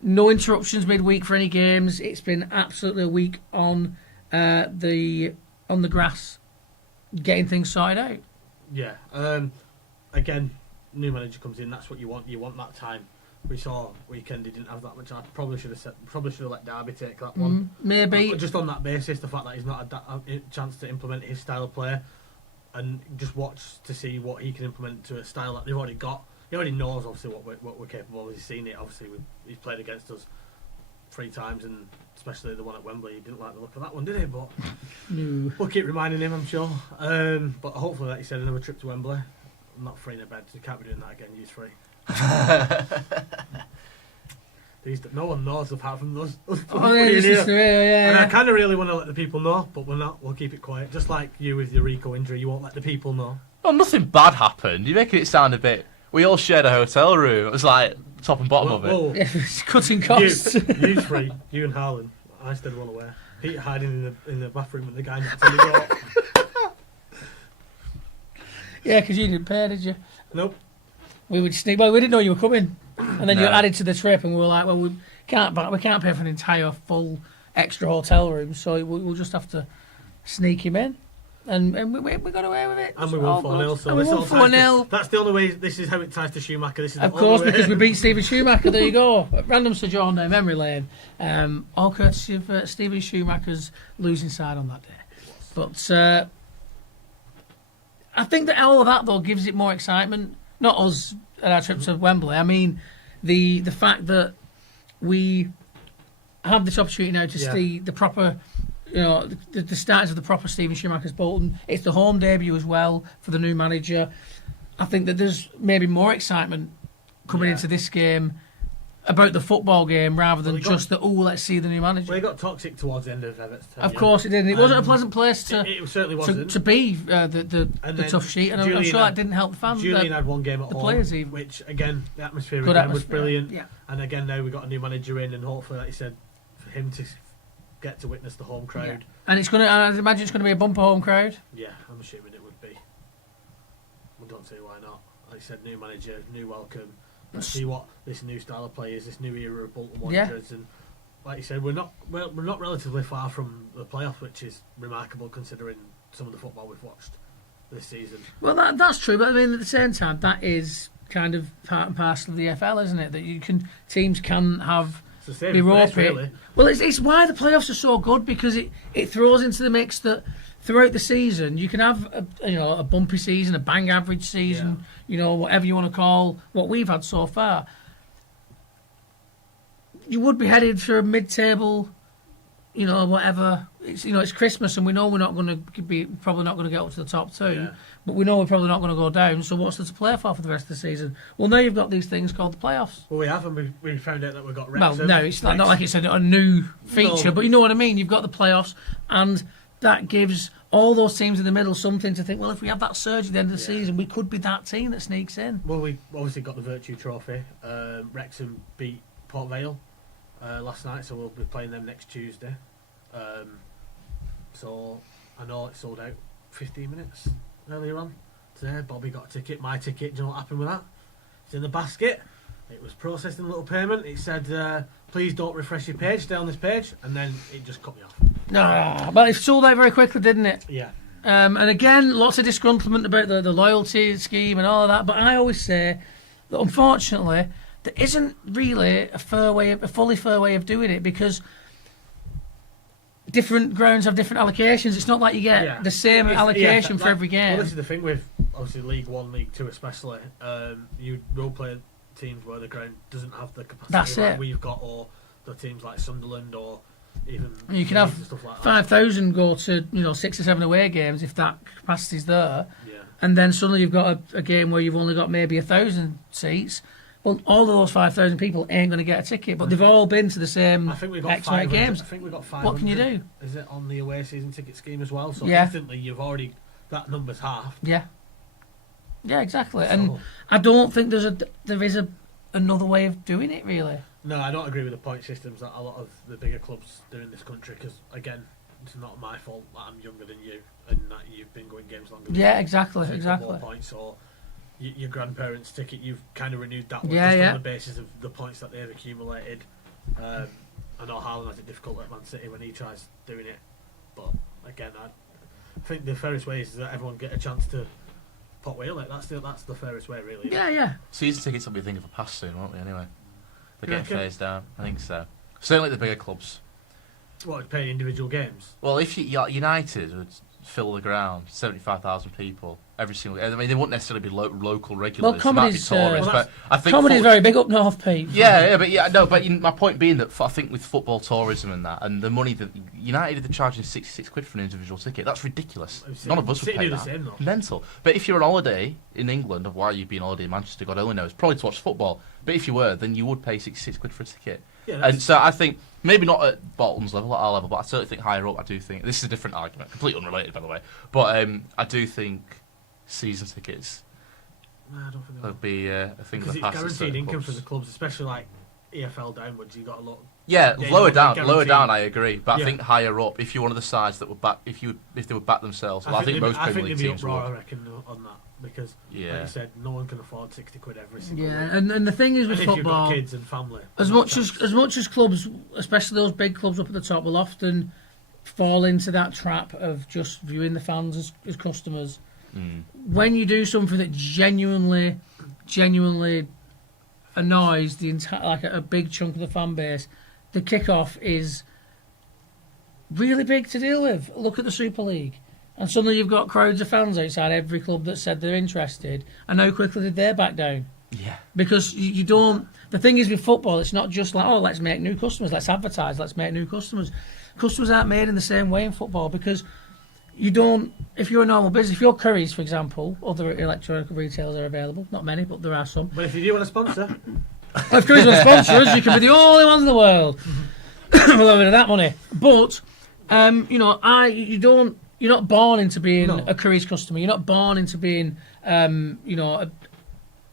No interruptions midweek for any games. It's been absolutely a week on the grass, getting things sorted out. Yeah. Again, new manager comes in. That's what you want. You want that time. We saw weekend he didn't have that much. I probably should have let Derby take that one. Maybe. Just on that basis, the fact that he's not had a chance to implement his style of play, and just watch to see what he can implement to a style that they've already got. He already knows obviously what we're capable of. He's seen it. Obviously, he's played against us 3 times, and especially the one at Wembley. He didn't like the look of that one, did he? But No. we'll keep reminding him, I'm sure. But hopefully, like you said, another trip to Wembley. I'm not free in a bed, so you can't be doing that again. Use free. No one knows apart from us. Oh, yeah, this is real, And I yeah. kind of really want to let the people know, but we're not. We'll keep it quiet. Just like you with your Rico injury, you won't let the people know. Well, nothing bad happened. You're making it sound a bit. We all shared a hotel room. It was like top and bottom of it. Whoa, It's cutting costs. you three, you and Harlan. I stayed well aware. Peter hiding in the bathroom and the guy knocked on the door. Yeah, because you didn't pay, did you? Nope. We would sneak. Well, we didn't know you were coming, and then you No. added to the trip, and we were like, well, we can't pay for an entire full extra hotel room, so we'll just have to sneak him in, and we got away with it. And we All won 4-0. good. So And we this won all ties to- 4-0. That's the only way. This is how it ties to Schumacher. This is Of the course, only way. because we beat Stephen Schumacher. There you go. Random sojourn down memory lane. All courtesy of Stephen Schumacher's losing side on that day. But I think that all of that though gives it more excitement. Not us at our trip to Wembley. I mean, the fact that we have this opportunity now to Yeah. see the proper, the starters of the proper Stephen Schumacher's Bolton. It's the home debut as well for the new manager. I think that there's maybe more excitement coming Yeah. into this game about the football game rather than Well, we got- just let's see the new manager. Well, he got toxic towards the end of Everton. Of course it did. And it wasn't a Um, pleasant place to It certainly wasn't. to be the And the then tough sheet, and I'm Julian sure had- that didn't help the fans. Julian had one game at the home, players even. which again the atmosphere Good again was atmosphere, brilliant. yeah. And again now we got a new manager in, and hopefully, like you said, for him to get to witness the home crowd. Yeah. And I imagine it's going to be a bumper home crowd. Yeah, I'm assuming it would be. We don't see why not. Like I said, new manager, new welcome. Let's see what this new style of play is, this new era of Bolton Yeah. Wanderers, and like you said, we're not relatively far from the playoff, which is remarkable considering some of the football we've watched this season. Well, that's true, but I mean at the same time, that is kind of part and parcel of the FL, isn't it? That teams can have. It's the same Be place, rope it. really. Well, it's why the playoffs are so good because it throws into the mix that throughout the season, you can have a bumpy season, a bang average season, whatever you want to call what we've had so far. You would be headed for a mid-table, whatever. It's Christmas, and we know we're not going to be probably not going to get up to the top two, Yeah. but we know we're probably not going to go down. So what's there to play for the rest of the season? Well, now you've got these things called the playoffs. Well, we have, and we found out that we've got Well, Wrexham. no, it's not like it's a new feature, No. but you know what I mean. You've got the playoffs, and that gives all those teams in the middle something to think. Well, if we have that surge at the end of the season, we could be that team that sneaks in. Well, we obviously got the Virtue Trophy. Wrexham beat Port Vale last night, so we'll be playing them next Tuesday. So I know it sold out 15 minutes earlier on today. Bobby got a ticket, my ticket. Do you know what happened with that? It's in the basket. It was processing a little payment. It said, please don't refresh your page, stay on this page, and then it just cut me off. No, but it sold out very quickly, didn't it? Yeah. And again, lots of disgruntlement about the loyalty scheme and all of that. But I always say that unfortunately, there isn't really a fully fair way of doing it, because different grounds have different allocations. It's not like you get the same allocation for every game. Well, this is the thing with obviously League 1, League 2 especially. You will play teams where the ground doesn't have the capacity That's like it. we've got, or the teams like Sunderland, or even You can Leeds have and stuff like that. 5,000 go to 6 or 7 away games if that capacity's there, Yeah. and then suddenly you've got a game where you've only got maybe 1,000 seats. Well, all of those 5,000 people ain't going to get a ticket, but they've all been to the same I think we got X amount of 500 games. I think we got 500. What can you do? Is it on the away season ticket scheme as well? So Yeah. instantly you've already that number's half. Yeah, exactly. So, And I don't think there is another way of doing it, really. no, I don't agree with the point systems that a lot of the bigger clubs do in this country. Because again, it's not my fault that I'm younger than you and that you've been going games longer. than Yeah, me. exactly, So you've got exactly. more points, or your grandparents' ticket, you've kind of renewed that one Yeah, just yeah. on the basis of the points that they've accumulated. I know Haaland has it difficult at Man City when he tries doing it, but again, I think the fairest way is that everyone get a chance to pot wheel it. That's the fairest way, really. Yeah. Season tickets will be a thing of the past soon, won't they? Anyway, they're You getting reckon? phased out. I think so. Certainly the bigger clubs. What, paying individual games? Well, if United would fill the ground, 75,000 people every single. I mean, they wouldn't necessarily be local regulars. Well, They might be comedy's, tourists, well, but I think Comedy's very big up north, Pete. But my point being that I think with football tourism and that, and the money that United are charging £66 for an individual ticket, that's ridiculous. None of us would City pay do the that. same, though. Mental. But if you're on holiday in England, or why you'd be on holiday in Manchester, God only knows, probably to watch football. But if you were, then you would pay £66 for a ticket. Yeah, And so I think maybe not at Bolton's level, at our level, but I certainly think higher up. I do think this is a different argument, completely unrelated, by the way. But I do think season tickets Nah, I don't think would be a thing because of the it's past. at guaranteed certain income for clubs. the clubs, especially like EFL downwards. You got a lot. Yeah, Yeah, lower you're down, guaranteed. I agree. But Yeah. I think higher up, if you're one of the sides that would back, if they would back themselves, well, I think most Premier League there'd be teams uproar, I would. reckon, on that because, like Yeah. you said, no one can afford £60 every single Yeah, week. and the thing is And with if you've football, got kids and family, as then much that's- as clubs, especially those big clubs up at the top, will often fall into that trap of just viewing the fans as customers. Mm. When you do something that genuinely annoys the entire, like a big chunk of the fan base, the kick-off is really big to deal with. Look at the Super League. And suddenly you've got crowds of fans outside every club that said they're interested, and how quickly did they back down? Yeah. Because you don't. The thing is with football, it's not just like, oh, let's make new customers, let's advertise, let's make new customers. Customers aren't made in the same way in football because you don't. If you're a normal business, if you're Currys, for example, other electronic retailers are available. Not many, but there are some. But if you do want a sponsor, If Currys want to sponsor us, you can be the only ones in the world. We'll have a bit of that money. But you're not born into being No. a Currys customer. You're not born into being, you got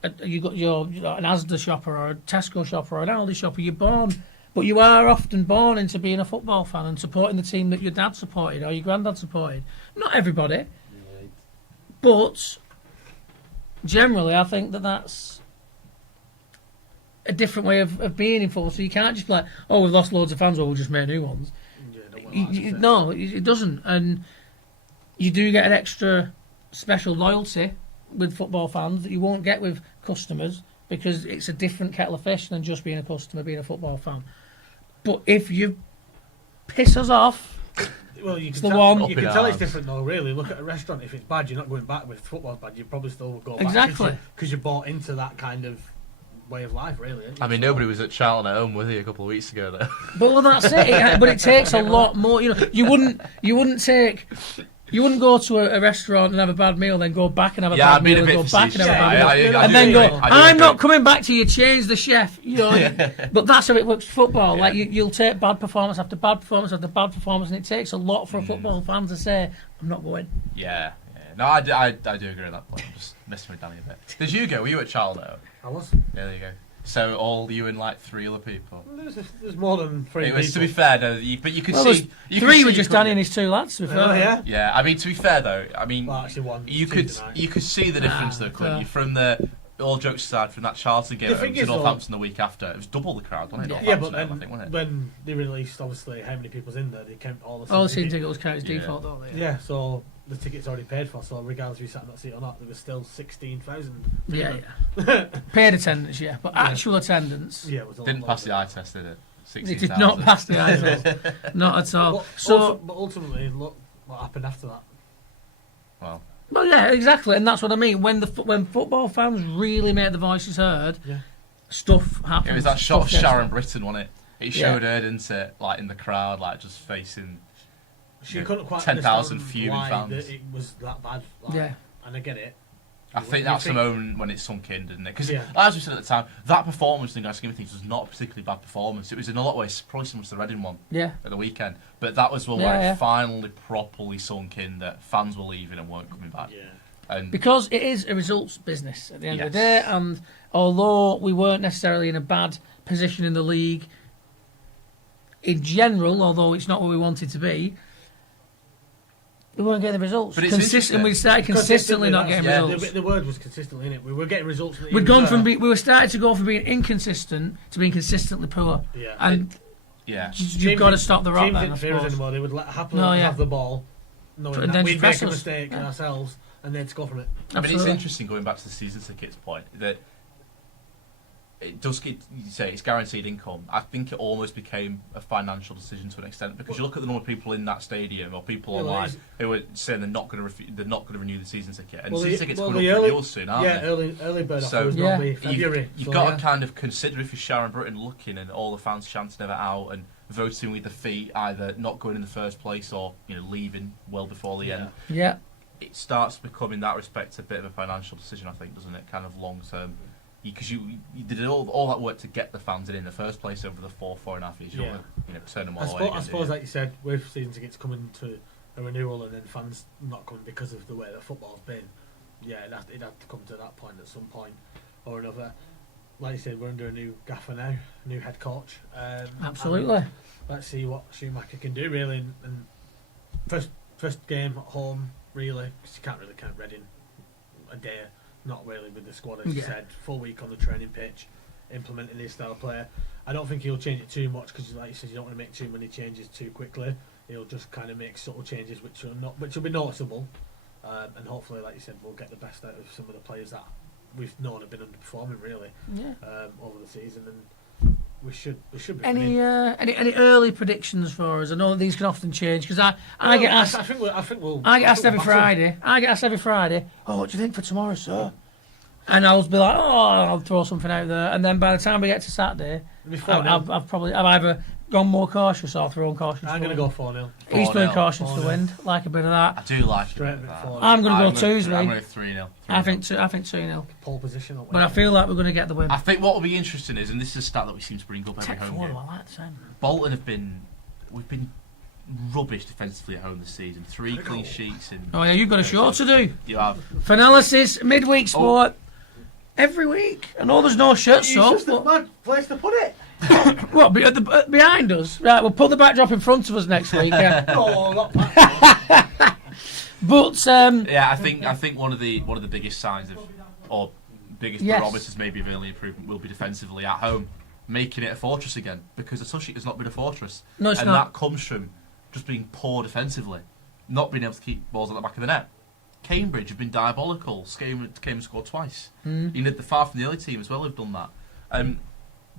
an Asda shopper or a Tesco shopper or an Aldi shopper. You're born, but you are often born into being a football fan and supporting the team that your dad supported or your granddad supported. Not everybody, but generally, I think that's a different way of being in football. So you can't just be like, oh, we've lost loads of fans, well, we'll just make new ones. yeah, don't want that, No, it doesn't. And you do get an extra special loyalty with football fans that you won't get with customers because it's a different kettle of fish than just being a customer, being a football fan. But if you piss us off Well, you It's can the tell, one. you Up can in tell it's arms. different though. Really, look at a restaurant. If it's bad, you're not going back. With football's bad, you probably still go back. Exactly. Because you bought into that kind of way of life, really. I mean, nobody was at Charlton at home, was he, a couple of weeks ago? Though. But well, that's it. But it takes a lot more. You know, you wouldn't go to a restaurant and have a bad meal, then go back and have a Yeah, bad I've been meal, a and bit go back and have a facetious. bad meal, I and do then go. agree. I do I'm not agree. coming back to you. Change the chef. You know, but that's how it works. Football, like you'll take bad performance after bad performance after bad performance, and it takes a lot for a football fan to say, "I'm not going." Yeah. No, I do agree on that point. I'm just messing with Danny a bit. Did you go? Were you at Charlton at home? I was. Yeah, there you go. So all you and like 3 other people. There's more than 3 It was, to people. be fair, though, but you could Well, see. You could three see were you just couldn't Danny and get- his 2 lads. To be fair. Oh, yeah. Yeah, I mean, to be fair though, I mean, Well, actually, one. you Tuesday night. could see the difference though, couldn't you? From the all jokes aside, from that Charlton game The at home thing to is, though- Northampton the week after, it was double the crowd, wasn't it? Yeah, but Northampton, I think, then wasn't it? when they released, obviously, how many people's in there, they count all the All the season season tickets. ticket was counted as Yeah. default, don't they? Yeah, so the ticket's already paid for, so regardless if you sat in that seat or not, there was still 16,000. Yeah. Paid attendance, yeah, but actual attendance, Yeah, it was a lot Didn't more pass than the eye that. test, did it? it 16,000. did not pass the eye test, not at all. But ultimately, look what happened after that. Well, Well, yeah, exactly, and that's what I mean. When when football fans really make the voices heard, Yeah. stuff happens. it was that shot of Stuff gets Sharon done. Britton, wasn't it? It Yeah. showed her, didn't it? Like in the crowd, like just facing. She Yeah, couldn't quite 10,000 understand fuming why fans. It was that bad. Like, Yeah. And I get it. I think You that's the think- moment when it sunk in, didn't it? Because Yeah. as we said at the time, that performance in the grand scheme of things was not a particularly bad performance. It was in a lot of ways probably similar to the Reading one Yeah, at the weekend. But that was one Yeah, where yeah. it finally properly sunk in that fans were leaving and weren't coming back. Yeah. And because it is a results business at the end of the day, Yes. and although we weren't necessarily in a bad position in the league in general, although it's not where we wanted to be, we weren't getting the results. But it's Consistent, we interesting. started consistently not getting yeah, results. The word was consistently in it. We were getting results. that We'd even gone from there. we were starting to go from being inconsistent to being consistently poor, Yeah. and yeah, you've got to stop the rot Teams then, I didn't fear us suppose. anymore. They would happily No, let us yeah. have the ball, knowing And that then we'd just make press a us. mistake Yeah. ourselves and they'd score from it. I mean, it's Absolutely. interesting going back to the season tickets point that it does get, you say it's guaranteed income. I think it almost became a financial decision to an extent because you look at the number of people in that stadium or people Yeah, well, online it's- who are saying they're not going to renew the season ticket, and Well, season the- tickets well, are going the up for early- renewal soon, aren't Yeah, they? early bird So- offer was Yeah. normally February. You've so, got yeah. to kind of consider if you're Sharon Britton looking and all the fans chanting it out and voting with their feet, either not going in the first place or leaving well before the end. Yeah, It starts becoming, in that respect, a bit of a financial decision, I think, doesn't it? Kind of long term, because you did all that work to get the fans in the first place over the 4.5 years. You Yeah. don't want to, turn them all I away. suppose, again, I do suppose you? like you said, with season tickets coming to a renewal and then fans not coming because of the way that football's been, yeah, it'd have to come to that point at some point or another. Like you said, we're under a new gaffer now, new head coach. absolutely. and let's see what Schumacher can do, really. And first game at home, really, because you can't really count Reading a day, not really with the squad, as you Yeah. said. Full week on the training pitch, implementing his style of player. I don't think he'll change it too much because, like you said, you don't want to make too many changes too quickly. He'll just kind of make subtle changes which will be noticeable, and hopefully, like you said, we'll get the best out of some of the players that we've known have been underperforming really Yeah. over the season, and we should be. Any early predictions for us? I know these can often change because I get asked. I think we'll. I get asked we'll every battle. Friday. Oh, what do you think for tomorrow, sir? And I'll be like, oh, I'll throw something out there. And then by the time we get to Saturday, It'll be 4-0. I've either gone more cautious or thrown caution. I'm to going the to wind. go 4-0. He's throwing 4-0. caution to the 4-0. wind, like a bit of I that. do like Straight it. bit That. forward. I'm going to go twos, I'm mate. going to 3-0. I think 2-0. Pole position. Aren't we? But I feel like we're going to get the win. I think what will be interesting is, and this is a stat that we seem to bring up every Tech home forward, game. I like the sound. Bolton we've been rubbish defensively at home this season. 3 clean sheets in. Oh yeah, you've got a show to do. You have. Finalysis, midweek sport, every week. I know there's no shirts It's up. just a mad place to put it. What, behind us? Right, we'll put the backdrop in front of us next week. Yeah. No, not that. But Yeah, I think one of the biggest signs of, or biggest Yes. barometers maybe of early improvement will be defensively at home, making it a fortress again because the Tushik has not been a fortress, No, it's and not. that comes from just being poor defensively, not being able to keep balls at the back of the net. Cambridge have been diabolical. Came and scored twice. Mm. The far from the early team as well have done that.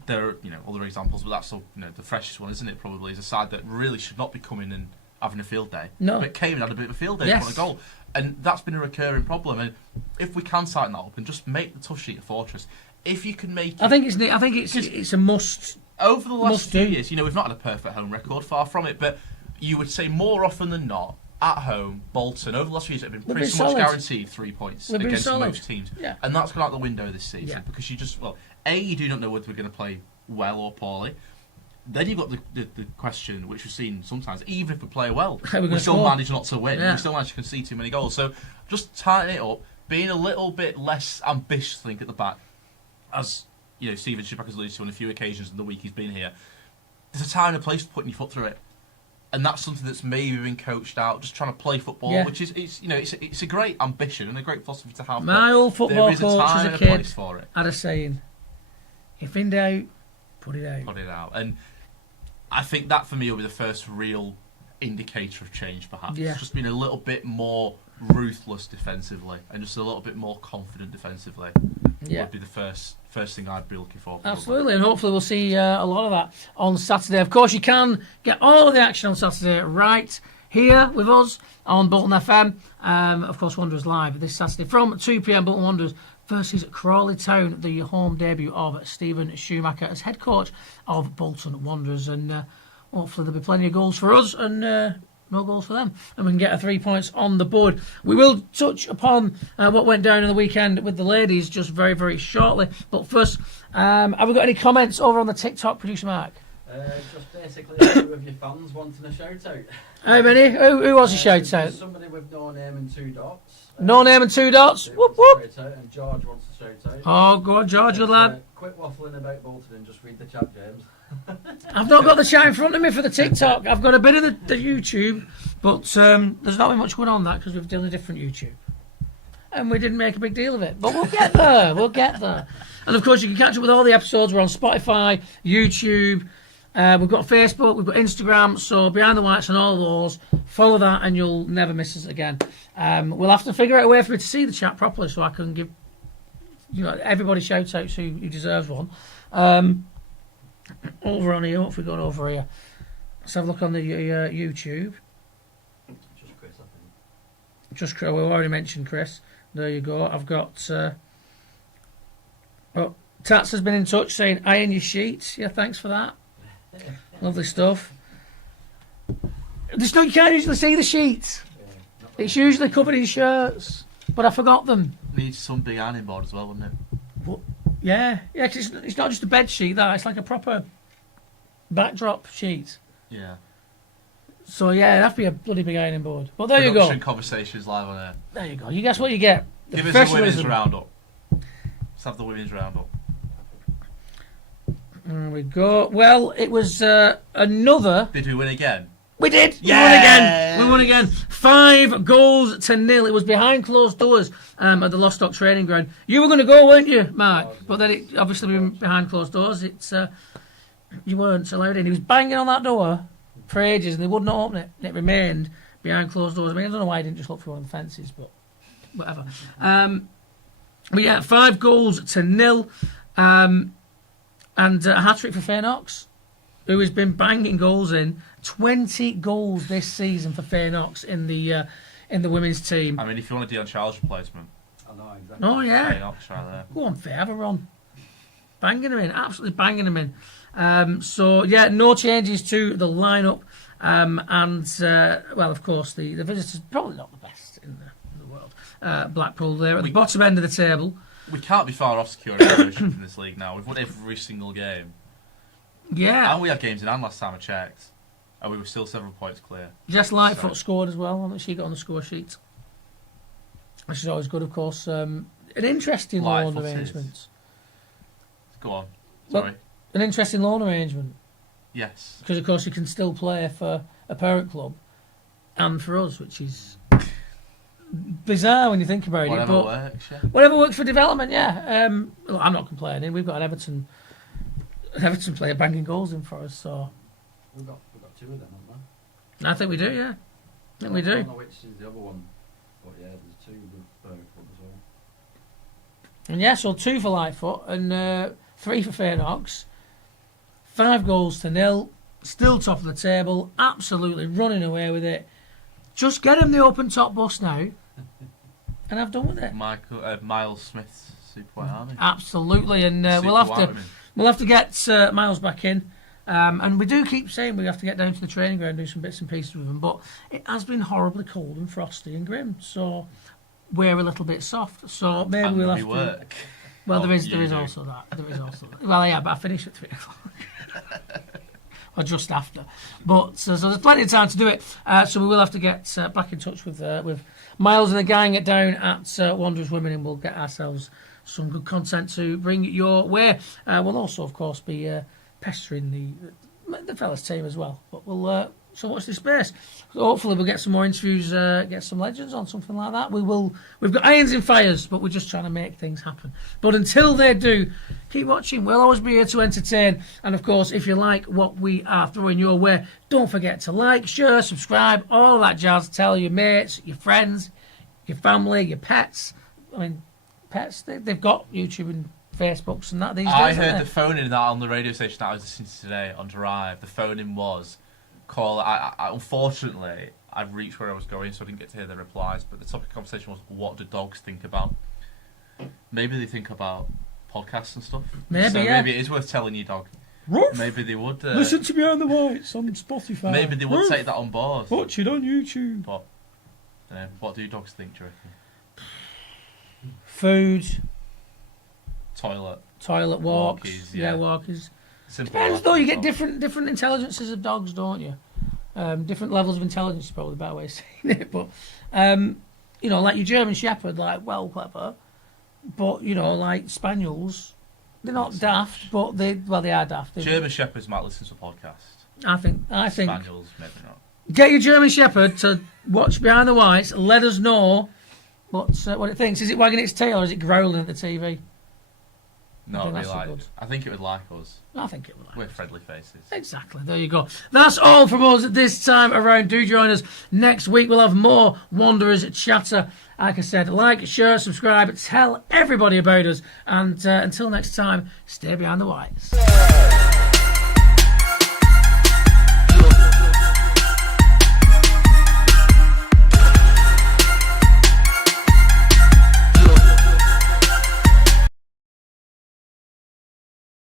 There are other examples, but that's the freshest one, isn't it? Probably is a side that really should not be coming and having a field day. No. But Cayman had a bit of a field day Yes. for a goal. And that's been a recurring problem. And if we can tighten that up and just make the tough sheet a fortress, if you can make it... I think it's a must. Over the last Must few do. years, we've not had a perfect home record, far from it, but you would say more often than not, at home, Bolton, over the last few years, have been We've pretty been much solid. guaranteed 3 points We've been against solid. most teams. Yeah. And that's gone out the window this season Yeah. because you just, you do not know whether we're going to play well or poorly. Then you've got the question, which we've seen sometimes, even if we play well, How are we we gonna still score? manage not to win. Yeah. We still manage to concede too many goals. So just tighten it up, being a little bit less ambitious, I think, at the back. As Steven Shippack has alluded to on a few occasions in the week he's been here. There's a time and a place for putting your foot through it. And that's something that's maybe been coached out, just trying to play football, Yeah. which is it's a great ambition and a great philosophy to have. My old but football there is coach a time as a and a kid place for it. had a saying: "If in doubt, put it out." Put it out. And I think that for me will be the first real indicator of change, perhaps. Yeah. Just being a little bit more ruthless defensively and just a little bit more confident defensively Yeah. would be the first thing I'd be looking for. Absolutely, and hopefully we'll see a lot of that on Saturday. Of course, you can get all of the action on Saturday right here with us on Bolton FM. Of course, Wanderers live this Saturday from 2 p.m. Bolton Wanderers versus Crawley Town, the home debut of Stephen Schumacher as head coach of Bolton Wanderers, and hopefully there'll be plenty of goals for us and no goals for them, and we can get 3 points on the board. We will touch upon what went down on the weekend with the ladies just very, very shortly. But first, have we got any comments over on the TikTok, producer Mark? Just basically a few of your fans wanting a shout out. How many? Who was a shout out? Somebody with no name and 2 dots. No name and 2 dots. They Whoop want whoop. to shout out, and George wants to shout out. Oh, go on, George, good lad. Quit waffling about Bolton and just read the chat, James. I've not got the chat in front of me for the TikTok. I've got a bit of the YouTube, but there's not been much going on that because we've done a different YouTube. And we didn't make a big deal of it. But we'll get there. We'll get there. And of course, you can catch up with all the episodes. We're on Spotify, YouTube. We've got Facebook. We've got Instagram. So Behind the Whites and all those. Follow that and you'll never miss us again. We'll have to figure out a way for me to see the chat properly so I can give everybody shout outs who deserves one. Over on here, what have we got over here? Let's have a look on the YouTube. Just Chris, I think. Just we already mentioned Chris. There you go. I've got. Tats has been in touch saying iron your sheets. Yeah, thanks for that. Lovely stuff. You can't usually see the sheets. It's usually covered in shirts, but I forgot them. Needs some big ironing board as well, wouldn't it? Yeah, 'cause it's not just a bed sheet. It's like a proper backdrop sheet. Yeah. So yeah, it'd have to be a bloody big ironing board. But there you go. Production conversations live on air. There you go. You guess what you get. The Give us the women's professionalism. roundup. Let's have the women's roundup. There we go. Well, it was another. Did we win again? We did. Yes! We won again. 5-0. It was behind closed doors at the Lostock training ground. You were going to go, weren't you, Mark? But then it obviously been behind closed doors. It's you weren't allowed in. He was banging on that door for ages, and they would not open it. And it remained behind closed doors. I mean, I don't know why he didn't just look through one of the fences, but whatever. But yeah, 5-0. And a hat trick for Faye Knox, who has been banging goals in. 20 goals this season for Faye Knox in the women's team. I mean, if you want a Dion Charles replacement, I know, exactly. Oh yeah, Faye Knox right there. go on Faye, have a run. Banging them in, absolutely banging them in. So yeah, no changes to the lineup. Well, of course, the visitors probably not the best in the world. Blackpool there at the bottom end of the table. We can't be far off securing promotion in this league now. We've won every single game. Yeah, And we had games in hand last time I checked. And we were still 7 points clear. Jess Lightfoot So- scored as well. She got on the score sheet, which is always good, of course. An interesting loan Lightfoot is. arrangement. Go on. Well- Sorry. An interesting loan arrangement. Yes. Because, of course, you can still play for a parent club and for us, which is bizarre when you think about Whatever it. But works, yeah. whatever works for development, yeah. Look, I'm not complaining. We've got an Everton player banging goals in for us, so We've got 2 of them, haven't we? I think we do, yeah. I think we I do. don't know which is the other one, but yeah, there's 2 with Club as well. And yeah, so 2 for Lightfoot and 3 for Faye Knox. 5-0. still top of the table, absolutely running away with it. Just get them the open top bus now, and I've done with it. Miles Smith's Super White Army. Absolutely, and we'll have to get Miles back in. And we do keep saying we have to get down to the training ground and do some bits and pieces with him, but it has been horribly cold and frosty and grim, so we're a little bit soft. So maybe we'll have to. Well, there is also that. There is also that. Well, yeah, but I finish at 3 o'clock. Or just after. But so there's plenty of time to do it. So we will have to get back in touch with Miles and the gang down at Wanderers Women, and we'll get ourselves some good content to bring your way. We'll also, of course, be pestering the fellas team as well. But we'll so watch this space. So hopefully we'll get some more interviews, get some legends on, something like that. We've got irons in fires, but we're just trying to make things happen. But until they do, keep watching. We'll always be here to entertain. And of course, if you like what we are throwing your way, don't forget to like, share, subscribe, all that jazz. Tell your mates, your friends, your family, your pets. I mean, pets, they've got YouTube and Facebooks and that these days. I heard the phone in that on the radio station that I was listening to today on Drive. The phone in was call. I unfortunately I've reached where I was going, so I didn't get to hear the replies. But the topic of conversation was, what do dogs think about? Maybe they think about podcasts and stuff. Maybe it is worth telling your dog. Ruff. Maybe they would listen to Behind the Whites on Spotify. Maybe they would take that on board. Watch it on YouTube. But what do dogs think, do you reckon? Food. Toilet walks. Walkies, yeah, walkies. Simple Depends though, you get different intelligences of dogs, don't you? Different levels of intelligence is probably the better way of saying it. But, like your German Shepherd, well clever. But, like Spaniels, they're not daft, but they are daft. German Shepherds might listen to a podcast. I think. Spaniels, maybe not. Get your German Shepherd to watch Behind the Whites. Let us know what it thinks. Is it wagging its tail or is it growling at the TV? No, I think it would like us. I think it would like We're us. friendly faces. Exactly. There you go. That's all from us at this time around. Do join us next week. We'll have more Wanderers chatter. Like I said, like, share, subscribe, tell everybody about us. And until next time, stay behind the whites.